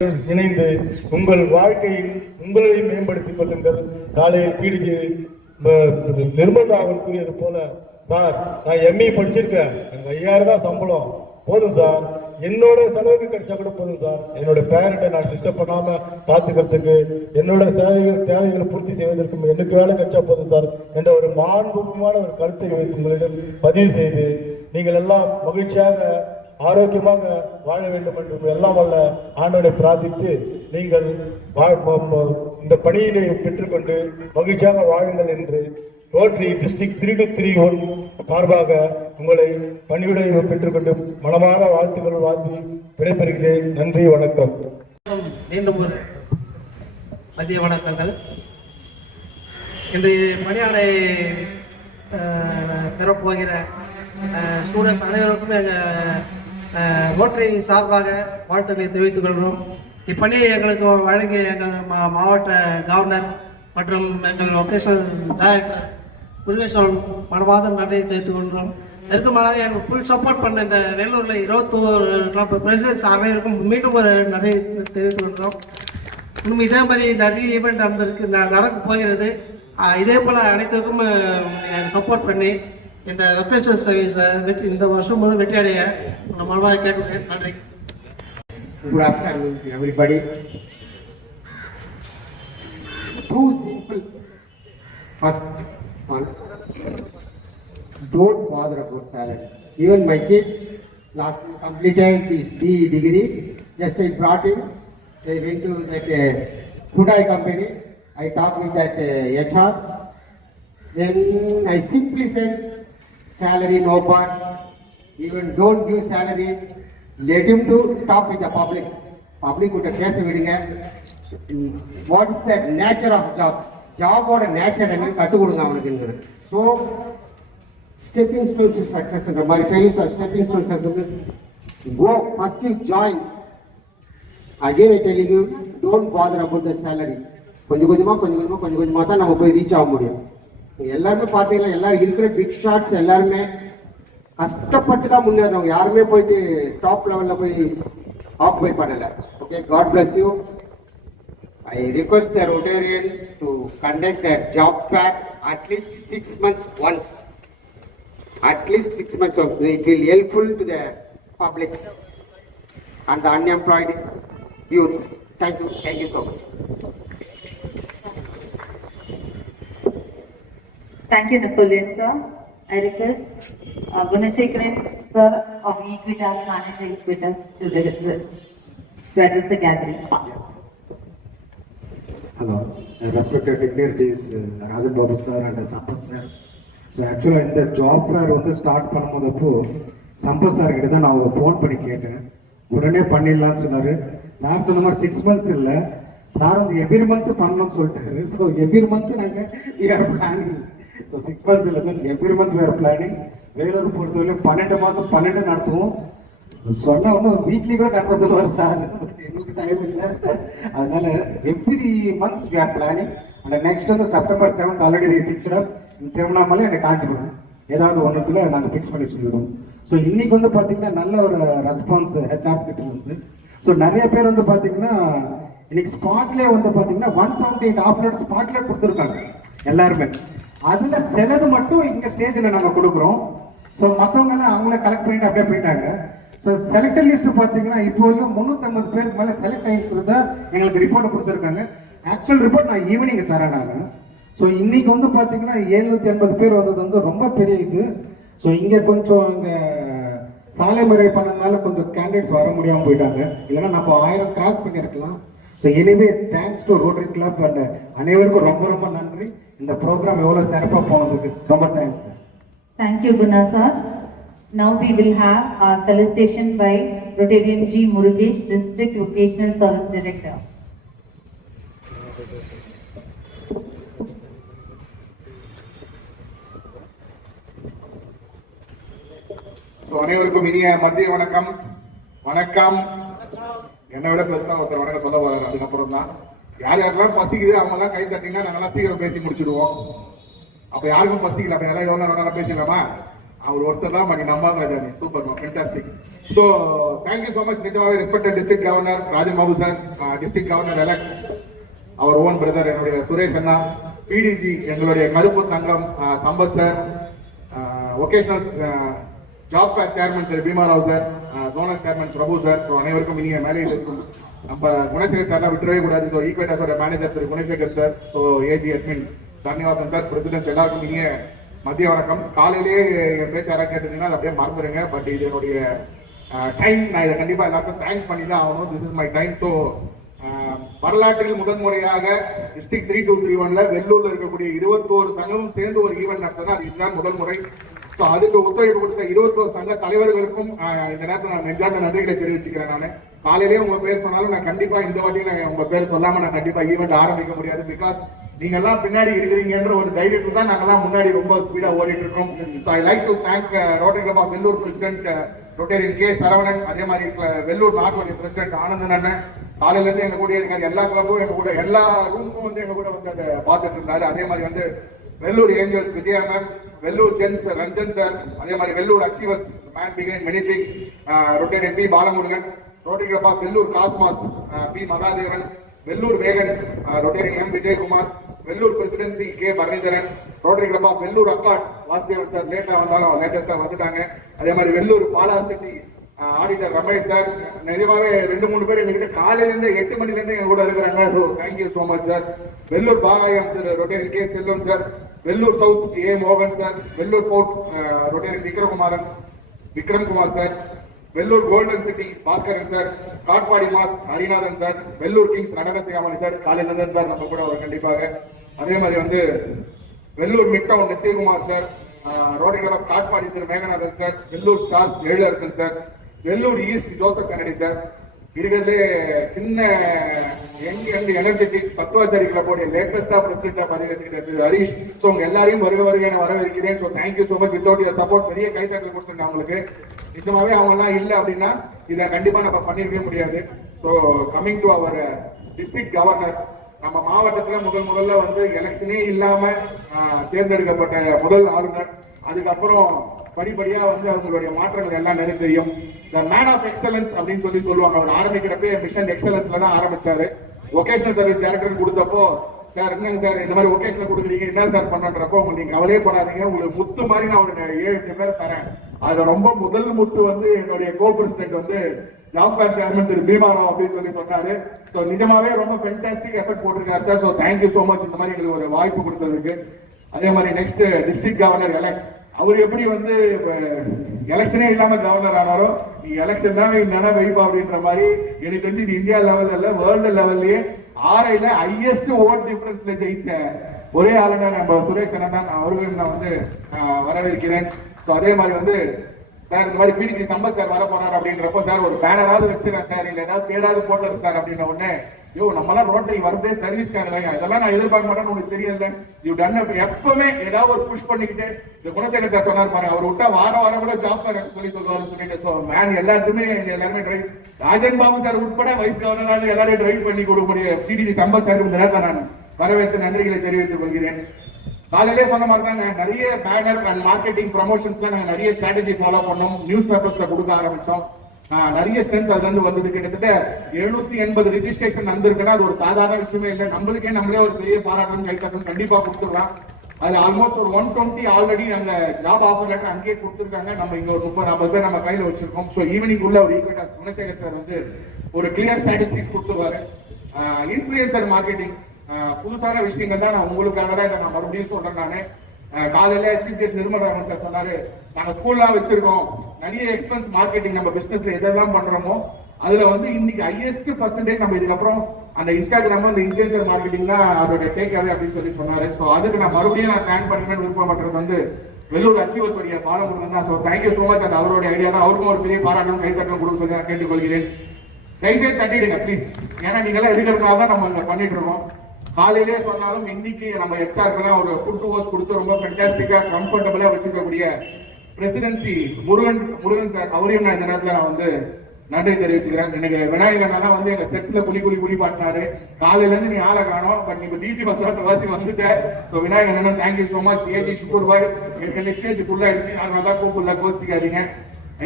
இணைந்து உங்கள் வாழ்க்கையில் உங்களை மேம்படுத்திக் கொள்ளுங்கள். காலையில் பிடிஜி நிர்மல் ராவல் கூறியது போல, சார் நான் எம்இ படிச்சிருக்கேன், எனக்கு 5000 தான் சம்பளம் போதும் சார், என்னோட செலவுக்கு கிடைச்சா கூட போதும் சார், என்னோட பேரண்ட்டை நான் டிஸ்டர்ப் பண்ணாம பார்த்துக்கிறதுக்கு, என்னோட தேவைகளை பூர்த்தி செய்வதற்கு எனக்கு வேலை கிடைச்சா போதும் சார் என்ற ஒரு மாண்புமான ஒரு கருத்தை வைத்து உங்களிடம் பதிவு செய்து, நீங்கள் எல்லாம் மகிழ்ச்சியாக ஆரோக்கியமாக வாழ வேண்டும் என்று எல்லாம் வல்ல ஆண்டவனை பிரார்த்தித்து, நீங்கள் இந்த பணியினை பெற்றுக்கொண்டு மகிழ்ச்சியாக வாழுங்கள் என்று ரோட்டரி டிஸ்ட்ரிக்ட் 3231 சார்பாக உங்களை பணிவிடை பெற்றுக்கொண்டு மனமான வாழ்த்துக்கள் வாழ்த்தி விடைபெறுகிறேன். நன்றி, வணக்கம். மீண்டும் ஒரு மதிய வணக்கங்கள். இன்றைய பணியாளை பெறப்போகிற ஸ்டூடெண்ட்ஸ் அனைவருக்கும் ரோட்டரி சார்பாக வாழ்த்துக்களை தெரிவித்துக் கொள்கிறோம். இப்பணியை எங்களுக்கு வழங்கிய எங்கள் மாவட்ட கவர்னர் மற்றும் எங்கள் வொகேஷனல் டைரக்டர் முருகேஸ்வரன் மனமார்ந்த நன்றியை தெரிவித்துக் கொள்கிறோம். இதற்கு மேலாக எங்களுக்கு ஃபுல் சப்போர்ட் பண்ண இந்த வேலூரில் 21 கிளப் பிரசிடென்ட்ஸ் அனைவருக்கும் மீண்டும் ஒரு நன்றியை தெரிவித்துக் கொள்கிறோம். இன்னும் இதே மாதிரி நிறைய ஈவெண்ட் நடக்க போகிறது. இதே போல் அனைத்துக்கும் சப்போர்ட் பண்ணி இந்த வொகேஷனல் சர்வீஸை இந்த வருஷம் முதல் வெற்றி அடைய மனமாக கேட்டுக்கிறேன். நன்றி. Good afternoon to everybody. Too simple. First one, don't bother about salary. Even my kid last completed his BE degree. Just I brought him. They went to that Kudai company. I talked with that HR. Then I simply said, salary no part. Even don't give salary. Let him to talk with the public. Public would பேச விடுங்க. What is the nature of job? Job ஓட nature என்ன கத்து கொடுங்க அவனுக்கு. So stepping stones to success என்ற மாதிரி failures are stepping stones to success. Go first you join. Again I telling you, don't bother about the salary. கொஞ்சம் கொஞ்சமா தான் நம்ம போய் ரீச் ஆக முடியும். எல்லாருமே பாத்தீங்கன்னா எல்லாரும் இருக்கிற பிக் ஷாட்ஸ் எல்லாருமே கஷ்டப்பட்டு தான் முன்னேறவங்க, யாருமே போயிட்டு டாப் லெவல்ல போய் ஆக்குபை பண்ணல. Okay, God bless you. I request the Rotarian to conduct the job fair at least 6 months once. At least 6 months once. It will helpful to the public and the unemployed youths. Thank you so much. Thank you, Napoleon sir. I request Gunashekaran sir of Equitas, manager Equitas, to address the gathering. Hello, respected dignitaries, Rajan Babu sir and Sampath sir. So actually இந்த job fair வந்து start பண்ணும்போதப்போ Sampath sir கிட்ட தான் நான் ஒரு phone பண்ணி கேட்டேன். உடனே பண்ணிடலாம்னு சொன்னாரு. சார் சொன்ன மாதிரி 6 months இல்லை, சார் வந்து எவ்ரி மந்த் பண்ணணும்னு சொல்லிட்டாரு. ஸோ எவ்ரி மந்த் நாங்கள் we are planning. So 6 months இல்லை sir, every month we are planning. Vellore பொறுத்தவரை 12 மாதம் 12 நடத்துவோம். சொன்னா ஒன்றும் வீக்லி கூட நடத்த சொல்லுவார் சார், எங்களுக்கு டைம் இல்லை. அதனால every month we are planning. அந்த நெக்ஸ்ட் வந்து September 7th already we fixed up. Tiruvannamalai எனக்கு காஞ்சிபுரம் ஏதாவது ஒன்றுக்குள்ள நாங்கள் ஃபிக்ஸ் பண்ணி சொல்லிடுவோம். ஸோ இன்னைக்கு வந்து பார்த்தீங்கன்னா நல்ல ஒரு ரெஸ்பான்ஸ் ஹெச்ஆர்ஸ் கிட்ட வந்து. ஸோ நிறைய பேர் வந்து பார்த்தீங்கன்னா இன்னைக்கு ஸ்பாட்லேயே வந்து பார்த்தீங்கன்னா 178 ஆப்ரேட் ஸ்பாட்லேயே கொடுத்துருக்காங்க எல்லாருமே. அதுல சிலது மட்டும் இங்க ஸ்டேஜ்ல நாங்க கொடுக்குறோம். ஸோ மற்றவங்க எல்லாம் அவங்கள கலெக்ட் பண்ணிட்டு அப்படியே போயிட்டாங்க. ஸோ செலக்டட் லிஸ்ட் பார்த்தீங்கன்னா இப்போ வரைக்கும் 350 பேருக்கு மேலே செலக்ட் ஆகிருக்கிறதா எங்களுக்கு ரிப்போர்ட் கொடுத்துருக்காங்க. ஆக்சுவல் ரிப்போர்ட் நான் ஈவினிங் தரேன் நான். ஸோ இன்னைக்கு வந்து பார்த்தீங்கன்னா 780 பேர் வந்தது வந்து ரொம்ப பெரிய இது. ஸோ இங்கே கொஞ்சம் இங்கே சாலை முறை பண்ணதுனால கொஞ்சம் கேண்டிடேட்ஸ் வர முடியாமல் போயிட்டாங்க. இல்லைன்னா நம்ம 1000 கிராஸ் பண்ணியிருக்கலாம். So anyway thanks to rotary club and அனைவருக்கும் ரொம்ப ரொம்ப நன்றி. இந்த ப்ரோக்ராம் எவ்வளோ சிறப்பாக போனதுக்கு ரொம்ப thanks sir. Thank you, Guna sir. Now we will have our felicitation by Rotarian G. Murugesh, District Vocational Service Director. அனைவருக்கும் இனிய மதிய வணக்கம். வணக்கம். என்னை விட பெருசா ஒருத்தர் வணக்கம் சொல்ல வர்றாரு. அதுக்கப்புறம் தான் யார் யாரெல்லாம் பசிக்குது அவங்க எல்லாம் கை தட்டிங்கன்னா நாங்கெல்லாம் சீக்கிரம் பேசி முடிச்சுடுவோம். அப்ப யாருக்கும் பசிக்கல, அப்ப யாராவது எவ்வளவு நேரம் பேசிடலாமா? அவர் ஒருத்தர் தான் மணி நம்பாங்க super fantastic. So thank you so much. நிஜமாவே respected district governor Rajan Babu sir, district governor elect அவர் ஓன் பிரதர் என்னுடைய சுரேஷ் அண்ணா, பிடிஜி எங்களுடைய கருப்பு தங்கம் Sampath sir, vocational job fair chairman திரு Bhimarao sir, zonal chairman Prabhu sir, அனைவருக்கும் இனிய மேலையில் இருக்கும் நம்ம குணசேகர் சார்லாம் விட்டுறவே கூடாது. ஸோ ஈக்வேட்டாஸோட மேனேஜர் திரு Gunasekar sir, so AG admin Thannivasan sir, presidents எல்லாருக்கும் இனிய மதிய வணக்கம். காலையிலேயே என் பேச்சு யாராவது கேட்டீங்கன்னா அதை அப்படியே மறந்துடுங்க. பட் இது என்னுடைய டைம், நான் இதை கண்டிப்பாக எல்லாருக்கும் தேங்க்ஸ் பண்ணி தான் ஆகணும். This is my time. So வரலாற்றில் முதன்முறையாக டிஸ்ட்ரிக்ட் 3231ல வெள்ளூர்ல இருக்கக்கூடிய 21 சங்கமும் சேர்ந்து ஒரு ஈவெண்ட் நடத்தினா அது இதுதான் முதல் முறை. ஸோ அதுக்கு ஒத்துழைப்பு கொடுத்த 21 சங்க தலைவர்களுக்கும் இந்த நேரத்தில் நான் நெஞ்சார்ந்த நன்றிகளை தெரிவிச்சுக்கிறேன். நான் காலையிலேயே உங்க பேர் சொன்னாலும் நான் கண்டிப்பா இந்த வாட்டி நான் உங்க பேர் சொல்லாம நான் கண்டிப்பா ஈவெண்ட் ஆரம்பிக்க முடியாது. பிகாஸ் நீங்க எல்லாம் பின்னாடி இருக்கிறீங்கன்ற ஒரு தைரியத்தில் தான் நாங்கெல்லாம் முன்னாடி ரொம்ப ஸ்பீடா ஓடிட்டு இருக்கோம். So I like to thank Rotary club of Vellore president Rotarian K Saravanan, அதே மாதிரி வெள்ளூர் நாட்டுடைய பிரசிடென்ட் ஆனந்தன் அண்ணன் காலையில இருந்து எங்க கூட இருக்காங்க. எல்லா கிளப்பும் எங்க கூட, எல்லா ரூமும் வந்து எங்க கூட வந்து அதை பார்த்துட்டு இருந்தாரு. அதே மாதிரி வந்து Vellore angels Vijaya ma'am, Vellore gents Ranjan sir, அதே மாதிரி Vellore achievers man beginning many thing Rotarian P Balamurugan, Rotary club of Vellore cosmos P Mahadevan, Vellore vegan Rotarian M Vijayakumar, Vellore presidency K Baranidharan, Rotary club of Vellore அக்காட் வாசுதேவன் சார் லேட்டா வந்தாலும் லேட்டஸ்டா வந்துட்டாங்க. அதே மாதிரி Vellore Bala city auditor Ramesh sir, நிஜமாவே 2-3 பேர் எங்ககிட்ட காலையில இருந்து 8 மணில இருந்து எங்க கூட இருக்கிறாங்க. So thank you so much sir. Vellore Bagayam திரு rotarian K Selvam sir, Vellore south A மோகன் sir, Vellore fort rotarian Vikramkumar sir, Vellore golden city Bhaskaran sir, Katpadi mass Harinathan sir, Vellore kings Nadanasigamani sir காலையில இருந்து இருந்தார் நம்ம கூட அவர் கண்டிப்பாக. அதே மாதிரி வந்து Vellore midtown Nithyakumar sir, rotary club of Katpadi திரு Meganathan sir, Vellore stars Ezhilarasan sir, Vellore east Joseph Kennedy sir, இருக்கிறதுலே சின்ன யங் எனர்ஜெட்டிக் சத்துவாச்சாரி கிளப்போடைய லேட்டஸ்டா பிரசிடென்டா பதவி ஹரீஷ். ஸோ உங்க எல்லாரையும் வருக என வரவேற்கிறேன். So thank you so much. Without your support பெரிய கைத்தட்டல் கொடுத்துருங்க அவங்களுக்கு. நிஜமாவே அவங்க எல்லாம் இல்லை அப்படின்னா இதை கண்டிப்பா நம்ம பண்ணிருக்கவே முடியாது. So coming to our district governor, நம்ம மாவட்டத்துல முதல்ல வந்து எலெக்ஷனே இல்லாம தேர்ந்தெடுக்கப்பட்ட முதல் ஆளுநர். அதுக்கப்புறம் படிப்படியா வந்து அவங்களுடைய மாற்றங்கள் எல்லாம் நிறைய தெரியும். த மேன் ஆஃப் எக்ஸலன்ஸ் அப்படின்னு சொல்லுவாங்க. அவர் ஆரம்பிக்கிறப்ப மிஷன் எக்ஸலன்ஸ்ல தான் ஆரம்பிச்சாரு. வொகேஷனல் சர்வீஸ் டைரக்டர் கொடுத்தப்போ, சார் என்னங்க சார் இந்த மாதிரி வொகேஷனல் கொடுக்குறீங்க, என்ன சார் பண்றப்போ உங்களுக்கு நீங்க கவலையே படாதீங்க, உங்களுக்கு முத்து மாதிரி நான் ஒரு 7-8 பேரை தரேன். அதுல ரொம்ப முதல் முத்து வந்து என்னுடைய கோ பிரசிடென்ட் வந்து ஜாப் ஃபேர் சேர்மன் திரு பீமாராவ் அப்படின்னு சொன்னாரு. ஸோ நிஜமாவே ரொம்ப ஃபென்டாஸ்டிக் எஃபர்ட் போட்டிருக்காரு sir. So thank you so much இந்த மாதிரி எங்களுக்கு ஒரு வாய்ப்பு கொடுத்ததுக்கு. அதே மாதிரி நெக்ஸ்ட் டிஸ்ட்ரிக்ட் கவர்னர் எலக்ட், அவர் எப்படி வந்து எலெக்ஷனே இல்லாம கவர்னர் ஆனாரோ, நீ எலெக்ஷன் தான் என்னன்னா வைப்பா அப்படின்ற மாதிரி எனக்கு தெரிஞ்சு இது இந்தியா லெவல்ல வேர்ல்டு லெவல்லயே ஆரையில ஹையஸ்ட் ஓட் டிஃபரன்ஸ்ல ஜெயிச்ச ஒரே ஆளுநர் நம்ம சுரேஷ் அண்ணன். அவர்களும் நான் வந்து வரவேற்கிறேன். ஸோ அதே மாதிரி வந்து சார் இந்த மாதிரி பிடிச்சி சம்பத் சார் வர போனார் அப்படின்றப்போ, சார் ஒரு பேனராவது வச்சிருக்கேன் சார், இல்ல ஏதாவது பேராவது போட்டாரு சார் அப்படின்ற உடனே, யோ நம்மளாம் ரோட்டரி வரதே சர்வீஸ்க்காக தான், இதெல்லாம் நான் எதிர்பார்க்க மாட்டேன்னு உங்களுக்கு தெரியல. யூ டன் எப்பவுமே ஏதாவது ஒரு புஷ் பண்ணிக்கிட்டு, இந்த குணசேகர் சார் சொன்னார் பாருங்க, அவர் விட்டா வாரம் கூட ஜாப் சொல்லுவாருன்னு சொல்லிட்டு. ஸோ மேன் எல்லாருமே டிரைவ், ராஜன் பாபு சார் உட்பட வைஸ் கவர்னராக எல்லாரையும் டிரைவ் பண்ணி கொடுக்கக்கூடிய பிடிசி சம்பத் சார் இந்த நேரத்தை நான் வரவேற்று நன்றிகளை தெரிவித்துக் கொள்கிறேன். காலையிலே சொன்ன மாதிரி தாங்க, நிறைய பேனர் அண்ட் மார்க்கெட்டிங் ப்ரமோஷன்ஸ்ல நாங்க நிறைய ஸ்ட்ராட்டஜி ஃபாலோ பண்ணோம். நியூஸ் பேப்பர்ஸ்ல கொடுக்க ஆரம்பிச்சோம். நிறைய ஸ்ட்ரென்த் அதுல இருந்து வந்தது. கிட்டத்தட்ட 780 ரெஜிஸ்ட்ரேஷன் வந்திருக்குன்னா அது ஒரு சாதாரண விஷயமே இல்லை. நம்மளே ஒரு பெரிய பாராட்டும் கைத்தட்டும் கண்டிப்பா கொடுத்துடலாம். அது ஆல்மோஸ்ட் ஒரு 120 ஆல்ரெடி நாங்க ஜாப் ஆஃபர் லெட்டர் அங்கேயே கொடுத்துருக்காங்க. நம்ம இங்க ஒரு 30-40 பேர் நம்ம கையில வச்சிருக்கோம். ஸோ ஈவினிங் உள்ள ஒரு ஈக்விட்டாஸ் குணசேகர் சார் வந்து ஒரு கிளியர் ஸ்டாட்டிஸ்டிக்ஸ் கொடுத்துருவாரு. இன்ஃபுளுசர் மார்க்கெட்டிங் புதுசான விஷயங்கள் தான் நான் உங்களுக்காக தான் நான் மறுபடியும் சொல்றேன். நானு காலையில சீஃப் கெஸ்ட் நிர்மல்ராமன் சார் சொன்னாரு, நாங்க ஸ்கூல்லாம் வச்சிருக்கோம், நிறைய எக்ஸ்பென்ஸ் மார்க்கெட்டிங் நம்ம பிசினஸ்ல எதெல்லாம் பண்றோமோ அதுல வந்து இன்னைக்கு ஹையஸ்ட் பர்சன்டேஜ் நம்ம இதுக்கப்புறம் அந்த இன்ஸ்டாகிராம் அந்த இன்ஃபுளுசர் மார்க்கெட்டிங் தான் அதோட டேக் அவே அப்படின்னு சொன்னாரு. ஸோ அதுக்கு நான் மறுபடியும் நான் தேங்க் பண்ணிக்கணும்னு விருப்பப்படுறது வந்து வெள்ளூர் அச்சீவர்ஸ் உடைய பாலமுருகன் தான். So thank you so much. அது அவருடைய ஐடியா தான். அவருக்கும் ஒரு பெரிய பாராட்டும் கைத்தட்டும் கொடுப்பதை கேட்டுக்கொள்கிறேன். தயவுசெய்து தட்டிடுங்க ப்ளீஸ். ஏன்னா நீங்க எல்லாம் இருக்கிறதுனால தான் நம்ம இங்க பண்ணிட்டு இருக்கோம். காலையிலே சொன்னாலும் இன்னைக்கு நம்ம எச்ஆர்க்கெல்லாம் ஒரு ஃபுட் ஹோஸ்ட் கொடுத்து ரொம்ப ஃபென்டாஸ்டிக்கா கம்ஃபர்டபுளா வச்சிருக்கக்கூடிய பிரசிடென்சி முருகன் சார், அவரையும் நான் இந்த நேரத்தில் நான் வந்து நன்றி தெரிவிச்சுக்கிறேன். இன்னைக்கு விநாயகர் அண்ணா வந்து எங்க செட்ஸ்ல குழி பாட்டினாரு. காலையில இருந்து நீ ஆளை காணோம், பட் நீ டிஜி வாசி வந்துட்டேன். ஸோ விநாயகர் அண்ணா thank you so much. AG Sukkur பாய் ஏற்கனவே ஸ்டேஜ் ஃபுல்லா ஆயிடுச்சு, அதனால தான் கூப்பிடல, கோச்சிக்காதீங்க.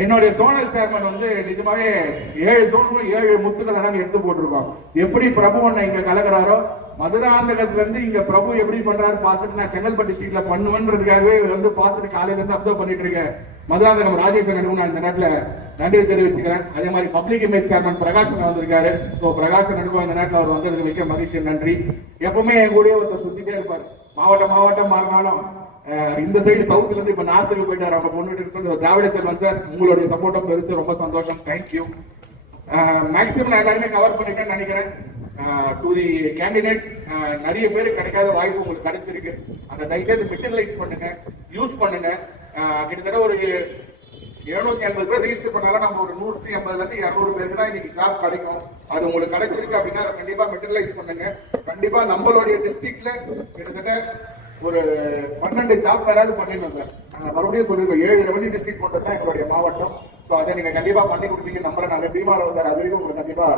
என்னுடைய சோனல் சேர்மன் வந்து நிஜமாவே 7 சோனுக்கும் 7 முத்துக்களை நாங்க எடுத்து போட்டிருக்கோம். எப்படி பிரபு அண்ணா இங்க கலக்குறாரோ, மதுராந்தகத்துல இருந்து இங்க பிரபு எப்படி பண்றாரு பார்த்துட்டு நான் செங்கல்பட்டு ஸ்ட்ரீட்ல பண்ணுவேன்றதுக்காகவே வந்து பார்த்துட்டு காலையில இருந்து அப்சர்வ் பண்ணிட்டு இருக்கேன். மதுராந்தகம் ராஜேஷ் அண்ணனுக்கும் நான் இந்த நேரத்துல நன்றி தெரிவிச்சுக்கிறேன். அதே மாதிரி பப்ளிக் இமேஜ் சேர்மன் பிரகாஷன் வந்திருக்காரு. ஸோ பிரகாஷ் அண்ணனுக்கும் இந்த நேரத்தில் அவர் வந்ததுக்கு மிக்க மகிழ்ச்சி, நன்றி. எப்பவுமே என் கூட ஒருத்தர் சுத்திட்டே இருப்பார். மாவட்டம் மாறினாலும் இந்த சைடு சவுத்ல இருந்து இப்ப நார்த்துக்கு போயிட்டாரு. அவங்க பொண்ணு திராவிட செல்வன் சார், உங்களுடைய சப்போர்ட்டும் பெருசு, ரொம்ப சந்தோஷம், தேங்க்யூ. மேக்சிமம் நான் எல்லாருமே கவர் பண்ணிட்டேன்னு நினைக்கிறேன். டு தி கேண்டிடேட்ஸ், நிறைய பேருக்கு கிடைக்காத வாய்ப்பு உங்களுக்கு கிடைச்சிருக்கு. அந்த தயவுசெய்து மெட்டீரியலைஸ் பண்ணுங்க, யூஸ் பண்ணுங்க. கிட்டத்தட்ட ஒரு 750 பேர் ரெஜிஸ்டர் பண்ணாலும் நம்ம ஒரு 150ல இருந்து 200 பேருக்கு தான் இன்னைக்கு ஜாப் கிடைக்கும். அது உங்களுக்கு கிடைச்சிருக்கு அப்படின்னா அதை கண்டிப்பா மெட்டீரியலைஸ் பண்ணுங்க. கண்டிப்பா நம்மளுடைய டிஸ்ட்ரிக்ட்ல கிட்டத்தட்ட ஒரு 12 ஜாப் யாராவது பண்ணிடணும் சார். மறுபடியும் சொல்லிருக்கோம், 7 ரெவன்யூ டிஸ்ட்ரிக்ட் கொண்டு தான் எங்களுடைய மாவட்டம். ஸோ அதை நீங்க கண்டிப்பா பண்ணி கொடுத்தீங்க நம்புறேன். நாங்கள் பீமாராவ் சார் அது வரைக்கும் உங்களுக்கு கண்டிப்பா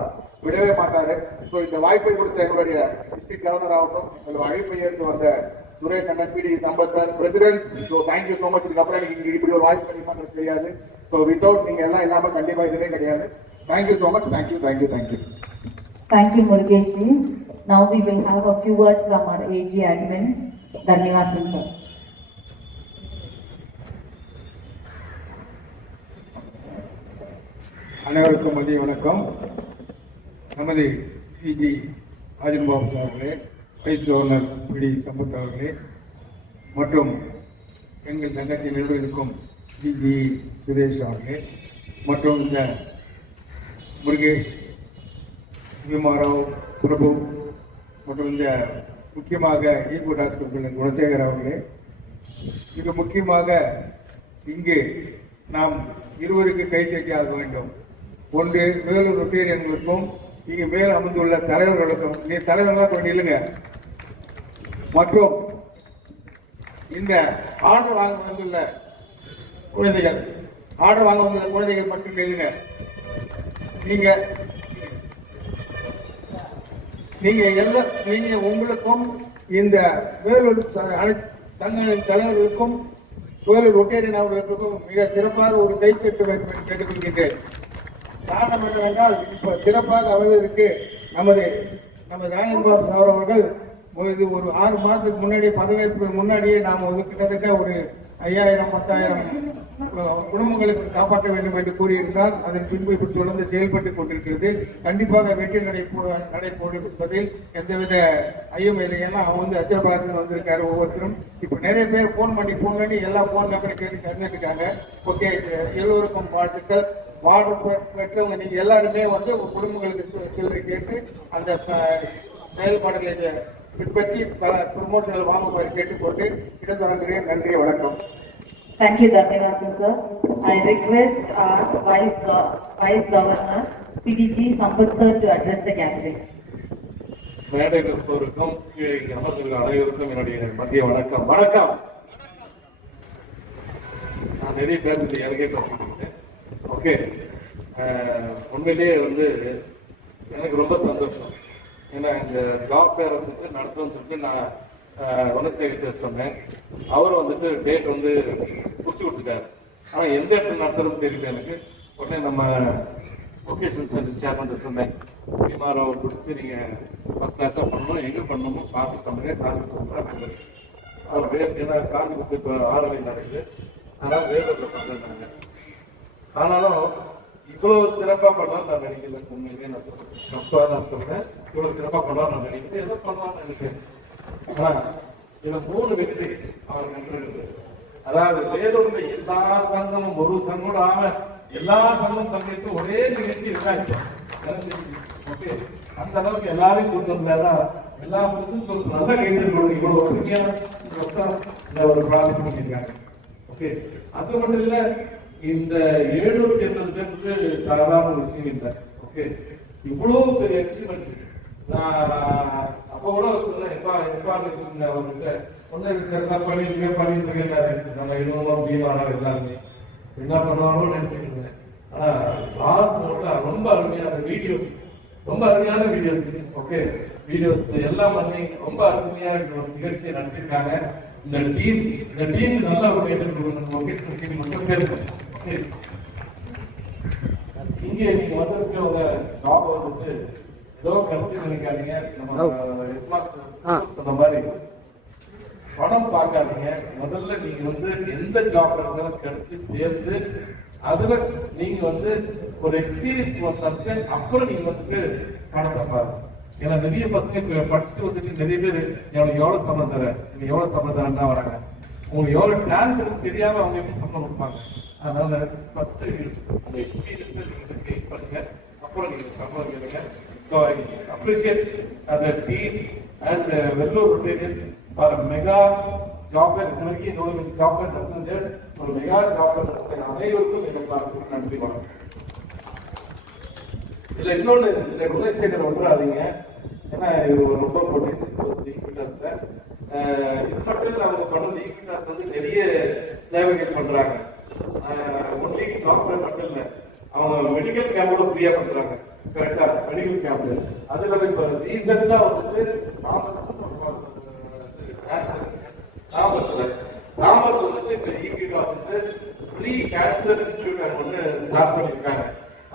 விடவே மாட்டாரு. ஸோ இந்த வாய்ப்பை கொடுத்த எங்களுடைய டிஸ்ட்ரிக்ட் கவர்னர் ஆகட்டும், எங்களுடைய அழைப்பை ஏற்று வந்த சுரேஷ் அண்ணன், பிடி Sampath sir, president, so thank you so much. இதுக்கப்புறம் நீங்க இப்படி ஒரு வாய்ப்பு கிடைக்குமான்னு தெரியாது. ஸோ வித்தவுட் நீங்க எல்லாம் இல்லாம கண்டிப்பா இதுவே கிடையாது. Thank you so much. Thank you. Thank you, Murugesh ji. Now we will have a few words from our AG admin, Dhanyawadan sir. அனைவருக்கும் மதிய வணக்கம். நமது பிஜி ராஜன் பாபு சார் அவர்களே, வைஸ் கவர்னர் பிடி சம்பத் அவர்களே, மற்றும் எங்கள் தங்கத்தின் நிறுவனம் பிஜி சுரேஷ் அவர்களே, மற்றும் இந்த முருகேஷ், பீமாராவ், பிரபு, மற்றும் இந்த முக்கியமாக ஈக்குவட் ஹாஸ்பிட்டல் குணசேகர் அவர்களே, மிக முக்கியமாக இங்கு நாம் இருவருக்கு கைத்தட்டி ஆக வேண்டும். ஒன்று வேலூர் ரொட்டேரியன்களுக்கும் இங்கு மேல் அமர்ந்துள்ள தலைவர்களுக்கும், நீ தலைவர்களாக கொண்டு இல்லைங்க, மற்றும் இந்த ஆர்டர் வாங்க வந்துள்ள குழந்தைகள், ஆர்டர் வாங்க வந்துள்ள குழந்தைகள் மட்டும் இல்லைங்க. நீங்க உங்களுக்கும் இந்த வேலூர் சங்கங்களின் தலைவர்களுக்கும் வேலூர் ரொட்டேரியன் அவர்களுக்கும் மிக சிறப்பாக ஒரு கைத்தட்டு வேண்டும் என்று கேட்டுக்கொள்கின்றேன். காரணம் என்னவென்றால், இப்ப சிறப்பாக அவர்களுக்கு நமது ராஜன்பாபு சார் அவர்கள் இது ஒரு 6 மாதத்துக்கு முன்னாடி பதவியேற்பு முன்னாடியே நாம் கிட்டத்தட்ட ஒரு 5000-10,000 குடும்பங்களுக்கு காப்பாற்ற வேண்டும் என்று கூறியிருந்தால், அதன் பின்பு இப்படி தொடர்ந்து செயல்பட்டுக் கொண்டிருக்கிறது. கண்டிப்பாக வெற்றி நடைபெறுவதில் எந்தவித ஐயம் இல்லை. ஏன்னா அவங்க வந்து ஹைதராபாத்ல வந்திருக்காரு ஒவ்வொருத்தரும். இப்ப நிறைய பேர் போன் பண்ணி எல்லா போன் நம்பரை கேட்டுருக்காங்க. ஓகே, எல்லோருக்கும் வாழ்த்துக்கள். வார்டு பெற்றவங்க நீங்க எல்லாருமே வந்து உங்க குடும்பங்களுக்கு கேட்டு அந்த செயல்பாடுகளை பின்பற்றி பல ப்ரமோஷன்கள் வாங்குமாறு கேட்டுக்கொண்டு இடத்தொடர்கிறேன். நன்றி, வணக்கம். Thank you, Dhanyawadan sir. I request our Vice Governor, PDG Sampath sir, to address the gathering. மேடையில் இருப்பவருக்கும் இங்கே அமர்ந்துள்ள அனைவருக்கும் என்னுடைய மதிய வணக்கம். நான் நிறைய பேசுறது எனக்கே பேசிட்டு ஓகே. உண்மையிலேயே வந்து எனக்கு ரொம்ப சந்தோஷம். ஏன்னா இந்த ஜாப் ஃபேர் வந்துட்டு நடத்தணும்னு சொல்லிட்டு நான் குணசேகர் சொன்னேன். அவர் வந்துட்டு டேட் வந்து குறிச்சு கொடுத்துட்டாரு. ஆனால் எந்த இடத்துல நடத்துறது தெரியல எனக்கு. உடனே நம்ம வொகேஷனல் சென்டர் சேர்மன் சொன்னேன், பீமாராவை பிடிச்சி நீங்கள் ஃபர்ஸ்ட் கிளாஸாக பண்ணணும், எங்கே பண்ணணுமோ பார்த்து பண்ணுங்க. காஞ்சிபுரத்தில் அவர் ஏன்னா காஞ்சிபுரத்து இப்போ 6 வயது நடக்குது, அதனால் வேலூரில் பண்ணுறாங்க. ஆனாலும் இவ்வளோ சிறப்பாக பண்ணலாம் நான் நினைக்கல. உண்மையிலே நான் சொல்றேன், இவ்வளோ சிறப்பாக பண்ணலாம் நான் நினைக்கிறேன். ஏதோ பண்ணலாம்னு நினைச்சேன். ஆனா இதுல 3 வெற்றி அவர் கண்டிருக்கிறது. அதாவது வேலூர்ல எல்லா சங்கமும் ஒரு சங்கோட எல்லா சங்கமும் பங்கேற்று ஒரே நிகழ்ச்சி இருக்காச்சு. ஓகே, அந்த அளவுக்கு எல்லாரையும் கொண்டு வந்தாரா எல்லா சொல்ல நல்ல கைத்தறிகளுடைய இவ்வளவு ஒற்றுமையான ஒரு ப்ராஜெக்ட் பண்ணியிருக்காங்க. ஓகே, அது மட்டும் இல்ல, இந்த 780 பேருக்கு சாதாரண விஷயம் இல்லை. ஓகே, இவ்வளவு பெரிய அச்சீவ்மெண்ட். நான் அப்ப கூட சொன்னேன், அவர்கிட்ட ஒன்னு பண்ணிட்டு நம்ம இன்னும் பீமாராவ் எல்லாருமே என்ன பண்ணுவாங்களோ நினைச்சுட்டு இருந்தேன். ஆனா லாஸ்ட் மோட்ல ரொம்ப அருமையான வீடியோஸ், ரொம்ப அருமையான வீடியோஸ். ஓகே, வீடியோஸ் எல்லாம் பண்ணி ரொம்ப அருமையான நிகழ்ச்சியை நடத்திருக்காங்க. இந்த டீம் நல்லா ஒரு மெயின்டைன் பண்ணணும். ஓகே, டீம் மட்டும் பேருக்கு இங்கே நீங்க வந்திருக்க உங்க ஜாப் வந்துட்டு ஏதோ கிடைச்சு நினைக்காதீங்க. நம்ம சொன்ன மாதிரி பணம் பார்க்காதீங்க. முதல்ல நீங்க வந்து எந்த ஜாப் கிடைச்சு சேர்ந்து அதுல நீங்க வந்து ஒரு எக்ஸ்பீரியன்ஸ் வந்தாச்சு, அப்புறம் நீங்க வந்துட்டு பணத்தை பாருங்க. ஏன்னா நிறைய பசங்க படிச்சுட்டு வந்துட்டு நிறைய பேர் எவ்வளவு சம்பளம் தர, எவ்வளவு சம்பளம் தரேன்னா வராங்க. உங்களுக்கு எவ்வளவு டேலண்ட் தெரியாம அவங்க எப்படி சம்பளம் கொடுப்பாங்க. அதனால ஃபர்ஸ்ட் உங்க எக்ஸ்பீரியன்ஸை நீங்க சேஞ்ச் பண்ணுங்க, அப்புறம் நீங்க சம்பளம் கேளுங்க. ஸோ ஐ அப்ரிஷியேட் அந்த team and Vellore Rotarians for mega job வரைக்கும் ஜாப் நடந்து ஒரு மெகா ஜாப் நடத்த அனைவருக்கும் எனக்கு நன்றி வணக்கம். இதுல இன்னொன்னு, இந்த குணசேகர் வந்துடாதீங்க. ஏன்னா இது ரொம்ப பொலிட்டிக்ஸ் இது மட்டும் இல்லை, அவங்க பண்ண ஈக்விட்டாஸ் வந்து நிறைய சேவைகள் பண்றாங்க. ஒன்லி ஜாப் மட்டும் இல்லை, அவங்க மெடிக்கல் கேம்போட ஃப்ரீயா பண்றாங்க. கரெக்டா, மெடிக்கல் கேம்ப். அதுல இப்ப ரீசெண்டா வந்துட்டு நாமக்கல் வந்துட்டு இப்ப ஈக்விட்டாஸ் வந்து ஃப்ரீ கேன்சர் இன்ஸ்டிடியூட் ஒன்று ஸ்டார்ட் பண்ணிருக்காங்க.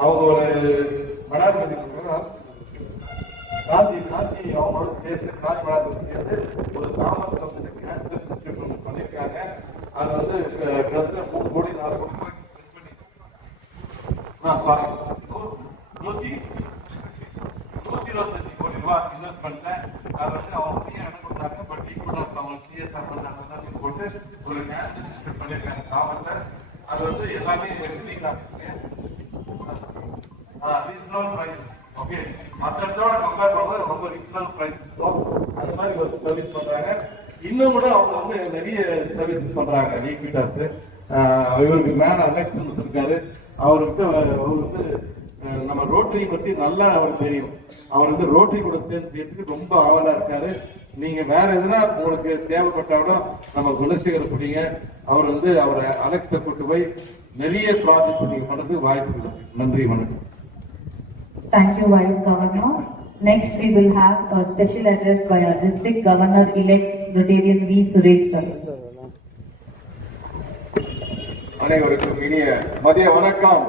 அவங்க ஒரு மனார்மதி காஞ்சி அவங்களோட சேர்த்து காஞ்சி மனார்மதி சேர்ந்து ஒரு நாமக்கல் வந்து கேன்சர் இன்ஸ்டிடியூட் ஒன்று பண்ணிருக்காங்க. அது வந்து கிட்டத்தட்ட 3 கோடி 4 கோடி ரூபாய் $125 கோடி இன்வெஸ்ட் பண்ணிட்டேன். அதை வந்து அவங்க ஃப்ரீயா இடம் கொடுத்தாங்க. பட் ஈக்குவலாஸ் அவங்க சிஎஸ்ஆர் போட்டு ஒரு கேன்சர் இன்ஸ்டிடியூட் பண்ணிருக்காங்க நாமக்கல். அது வந்து எல்லாமே ரீசனபிள் பிரைஸஸ். ஓகே, மற்ற இடத்தோட கம்பேர் பண்ணும்போது ரொம்ப ரீசனபிள் பிரைஸஸ் தான். அந்த மாதிரி ஒரு சர்வீஸ் பண்றாங்க. இன்னும் கூட அவங்க வந்து நிறைய சர்வீசஸ் பண்றாங்க ஈக்விட்டாஸ். இவருக்கு மேன் அலெக்ஸ் இருக்காரு. அவருக்கு அவர் வந்து நம்ம ரோட்டரி பத்தி நல்லா அவருக்கு தெரியும். அவர் வந்து ரோட்டரி கூட சேர்த்துக்கு ரொம்ப ஆவலா இருக்காரு. நீங்க வேற எதுனா உங்களுக்கு தேவைப்பட்டாவிட நம்ம குணசேகர் பிடிங்க. அவர் வந்து அவரை அலெக்ஸ்ட கூட்டு போய் நிறைய ப்ராஜெக்ட்ஸ் நீங்க பண்றதுக்கு வாய்ப்பு இருக்கு. நன்றி, வணக்கம். Thank you, Vice Governor. Next, we will have a special address by our District Governor-elect Rotarian V. Suresh sir. அனைவருக்கும் இனிய மதிய வணக்கம்.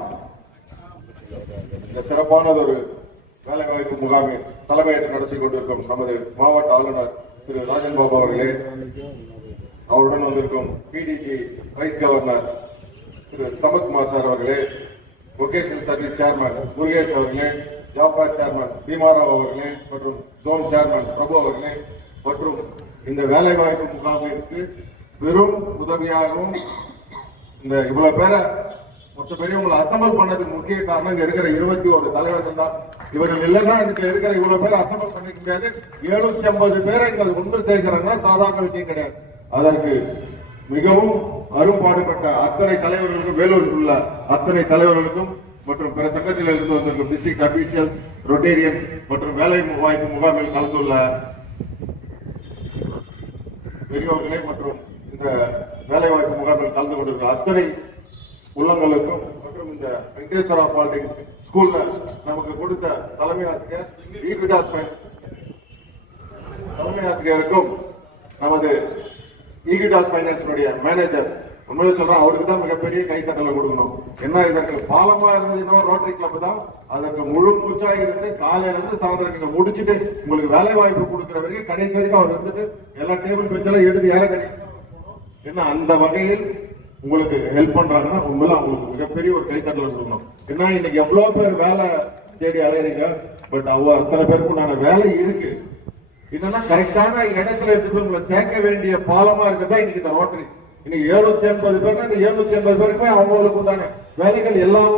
இந்த சிறப்பானதொரு வேலைவாய்ப்பு முகாமில் தலைமையேற்று நடத்தி கொண்டிருக்கும் நமது மாவட்ட ஆளுநர் திரு ராஜன் பாபு அவர்களே, அவருடன் வந்திருக்கும் பிடிஜி வைஸ் கவர்னர் திரு சமத்குமார் சார் அவர்களே, வொகேஷனல் சர்வீஸ் சேர்மன் முருகேஷ் அவர்களே, ஜாப்ராஜ் சேர்மன் பீமாராவ் அவர்களே மற்றும் ஜோன் சேர்மன் பிரபு அவர்களே மற்றும் இந்த வேலைவாய்ப்பு முகாமிற்கு பெரும் உதவியாகவும் இந்த இவ்வளவு பேரை மொத்த பெரியவங்களை அசம்பிள் பண்ணதுக்கு முக்கிய காரணம் இங்க இருக்கிற 21 தலைவர்கள் தான். இவர்கள் இல்லைன்னா இங்க இருக்கிற இவ்வளவு பேரை அசம்பிள் பண்ணிக்க முடியாது. 750 பேரை இங்க ஒன்று சேர்க்கிறாங்கன்னா சாதாரண விஷயம் கிடையாது. அதற்கு மிகவும் அரும்பாடுபட்ட அத்தனை தலைவர்களுக்கும், வேலூரில் உள்ள அத்தனை தலைவர்களுக்கும் மற்றும் பிற சங்கத்தில் இருந்து வந்திருக்கும் டிஸ்ட்ரிக்ட் அபிஷியல்ஸ், ரொட்டேரியன்ஸ் மற்றும் வேலை வாய்ப்பு முகாமில் கலந்துள்ள பெரியோர்களே மற்றும் இந்த வேலை வாய்ப்பு முகாமில் கலந்து கொண்டிருக்கிற அத்தனை உள்ளங்களுக்கும் மற்றும் இந்த வெங்கடேஸ்வரா பாலிடெக்னிக் ஸ்கூல்ல நமக்கு கொடுத்த தலைமை ஆசிரியருக்கும் நமது ஈக்விட்டாஸ் பைனான்ஸினுடைய மேனேஜர் உண்மையிலே சொல்றேன், அவருக்கு தான் மிகப்பெரிய கைத்தட்டலை கொடுக்கணும். என்ன இதற்கு பாலமா இருந்ததுன்னா ரோட்டரி கிளப் தான் அதற்கு முழு மூச்சாக இருந்து காலையில இருந்து சாயந்தரம் நீங்க முடிச்சுட்டு உங்களுக்கு வேலை வாய்ப்பு கொடுக்குற வரைக்கும் கடைசி வரைக்கும் அவர் இருந்துட்டு எல்லா டேபிள் பெஞ்செல்லாம் எடுத்து ஏற கிடைக்கும். என்ன அந்த வகையில் உங்களுக்கு ஹெல்ப் பண்றாங்கன்னா உண்மையில அவங்களுக்கு மிகப்பெரிய ஒரு கைத்தட்டலை கொடுக்கணும். ஏன்னா இன்னைக்கு எவ்வளவு பேர் வேலை தேடி அலையறீங்க, பட் அத்தனை பேருக்கும் நான் வேலை இருக்கு. என்னன்னா கரெக்டான இடத்துல எடுத்து உங்களை சேர்க்க வேண்டிய பாலமா இருக்குதான் இன்னைக்கு இந்த ரோட்டரி. இன்னைக்கு 750 பேர், இந்த 750 பேருக்குமே அவங்களுக்கு உண்டான வேலைகள் எல்லாம்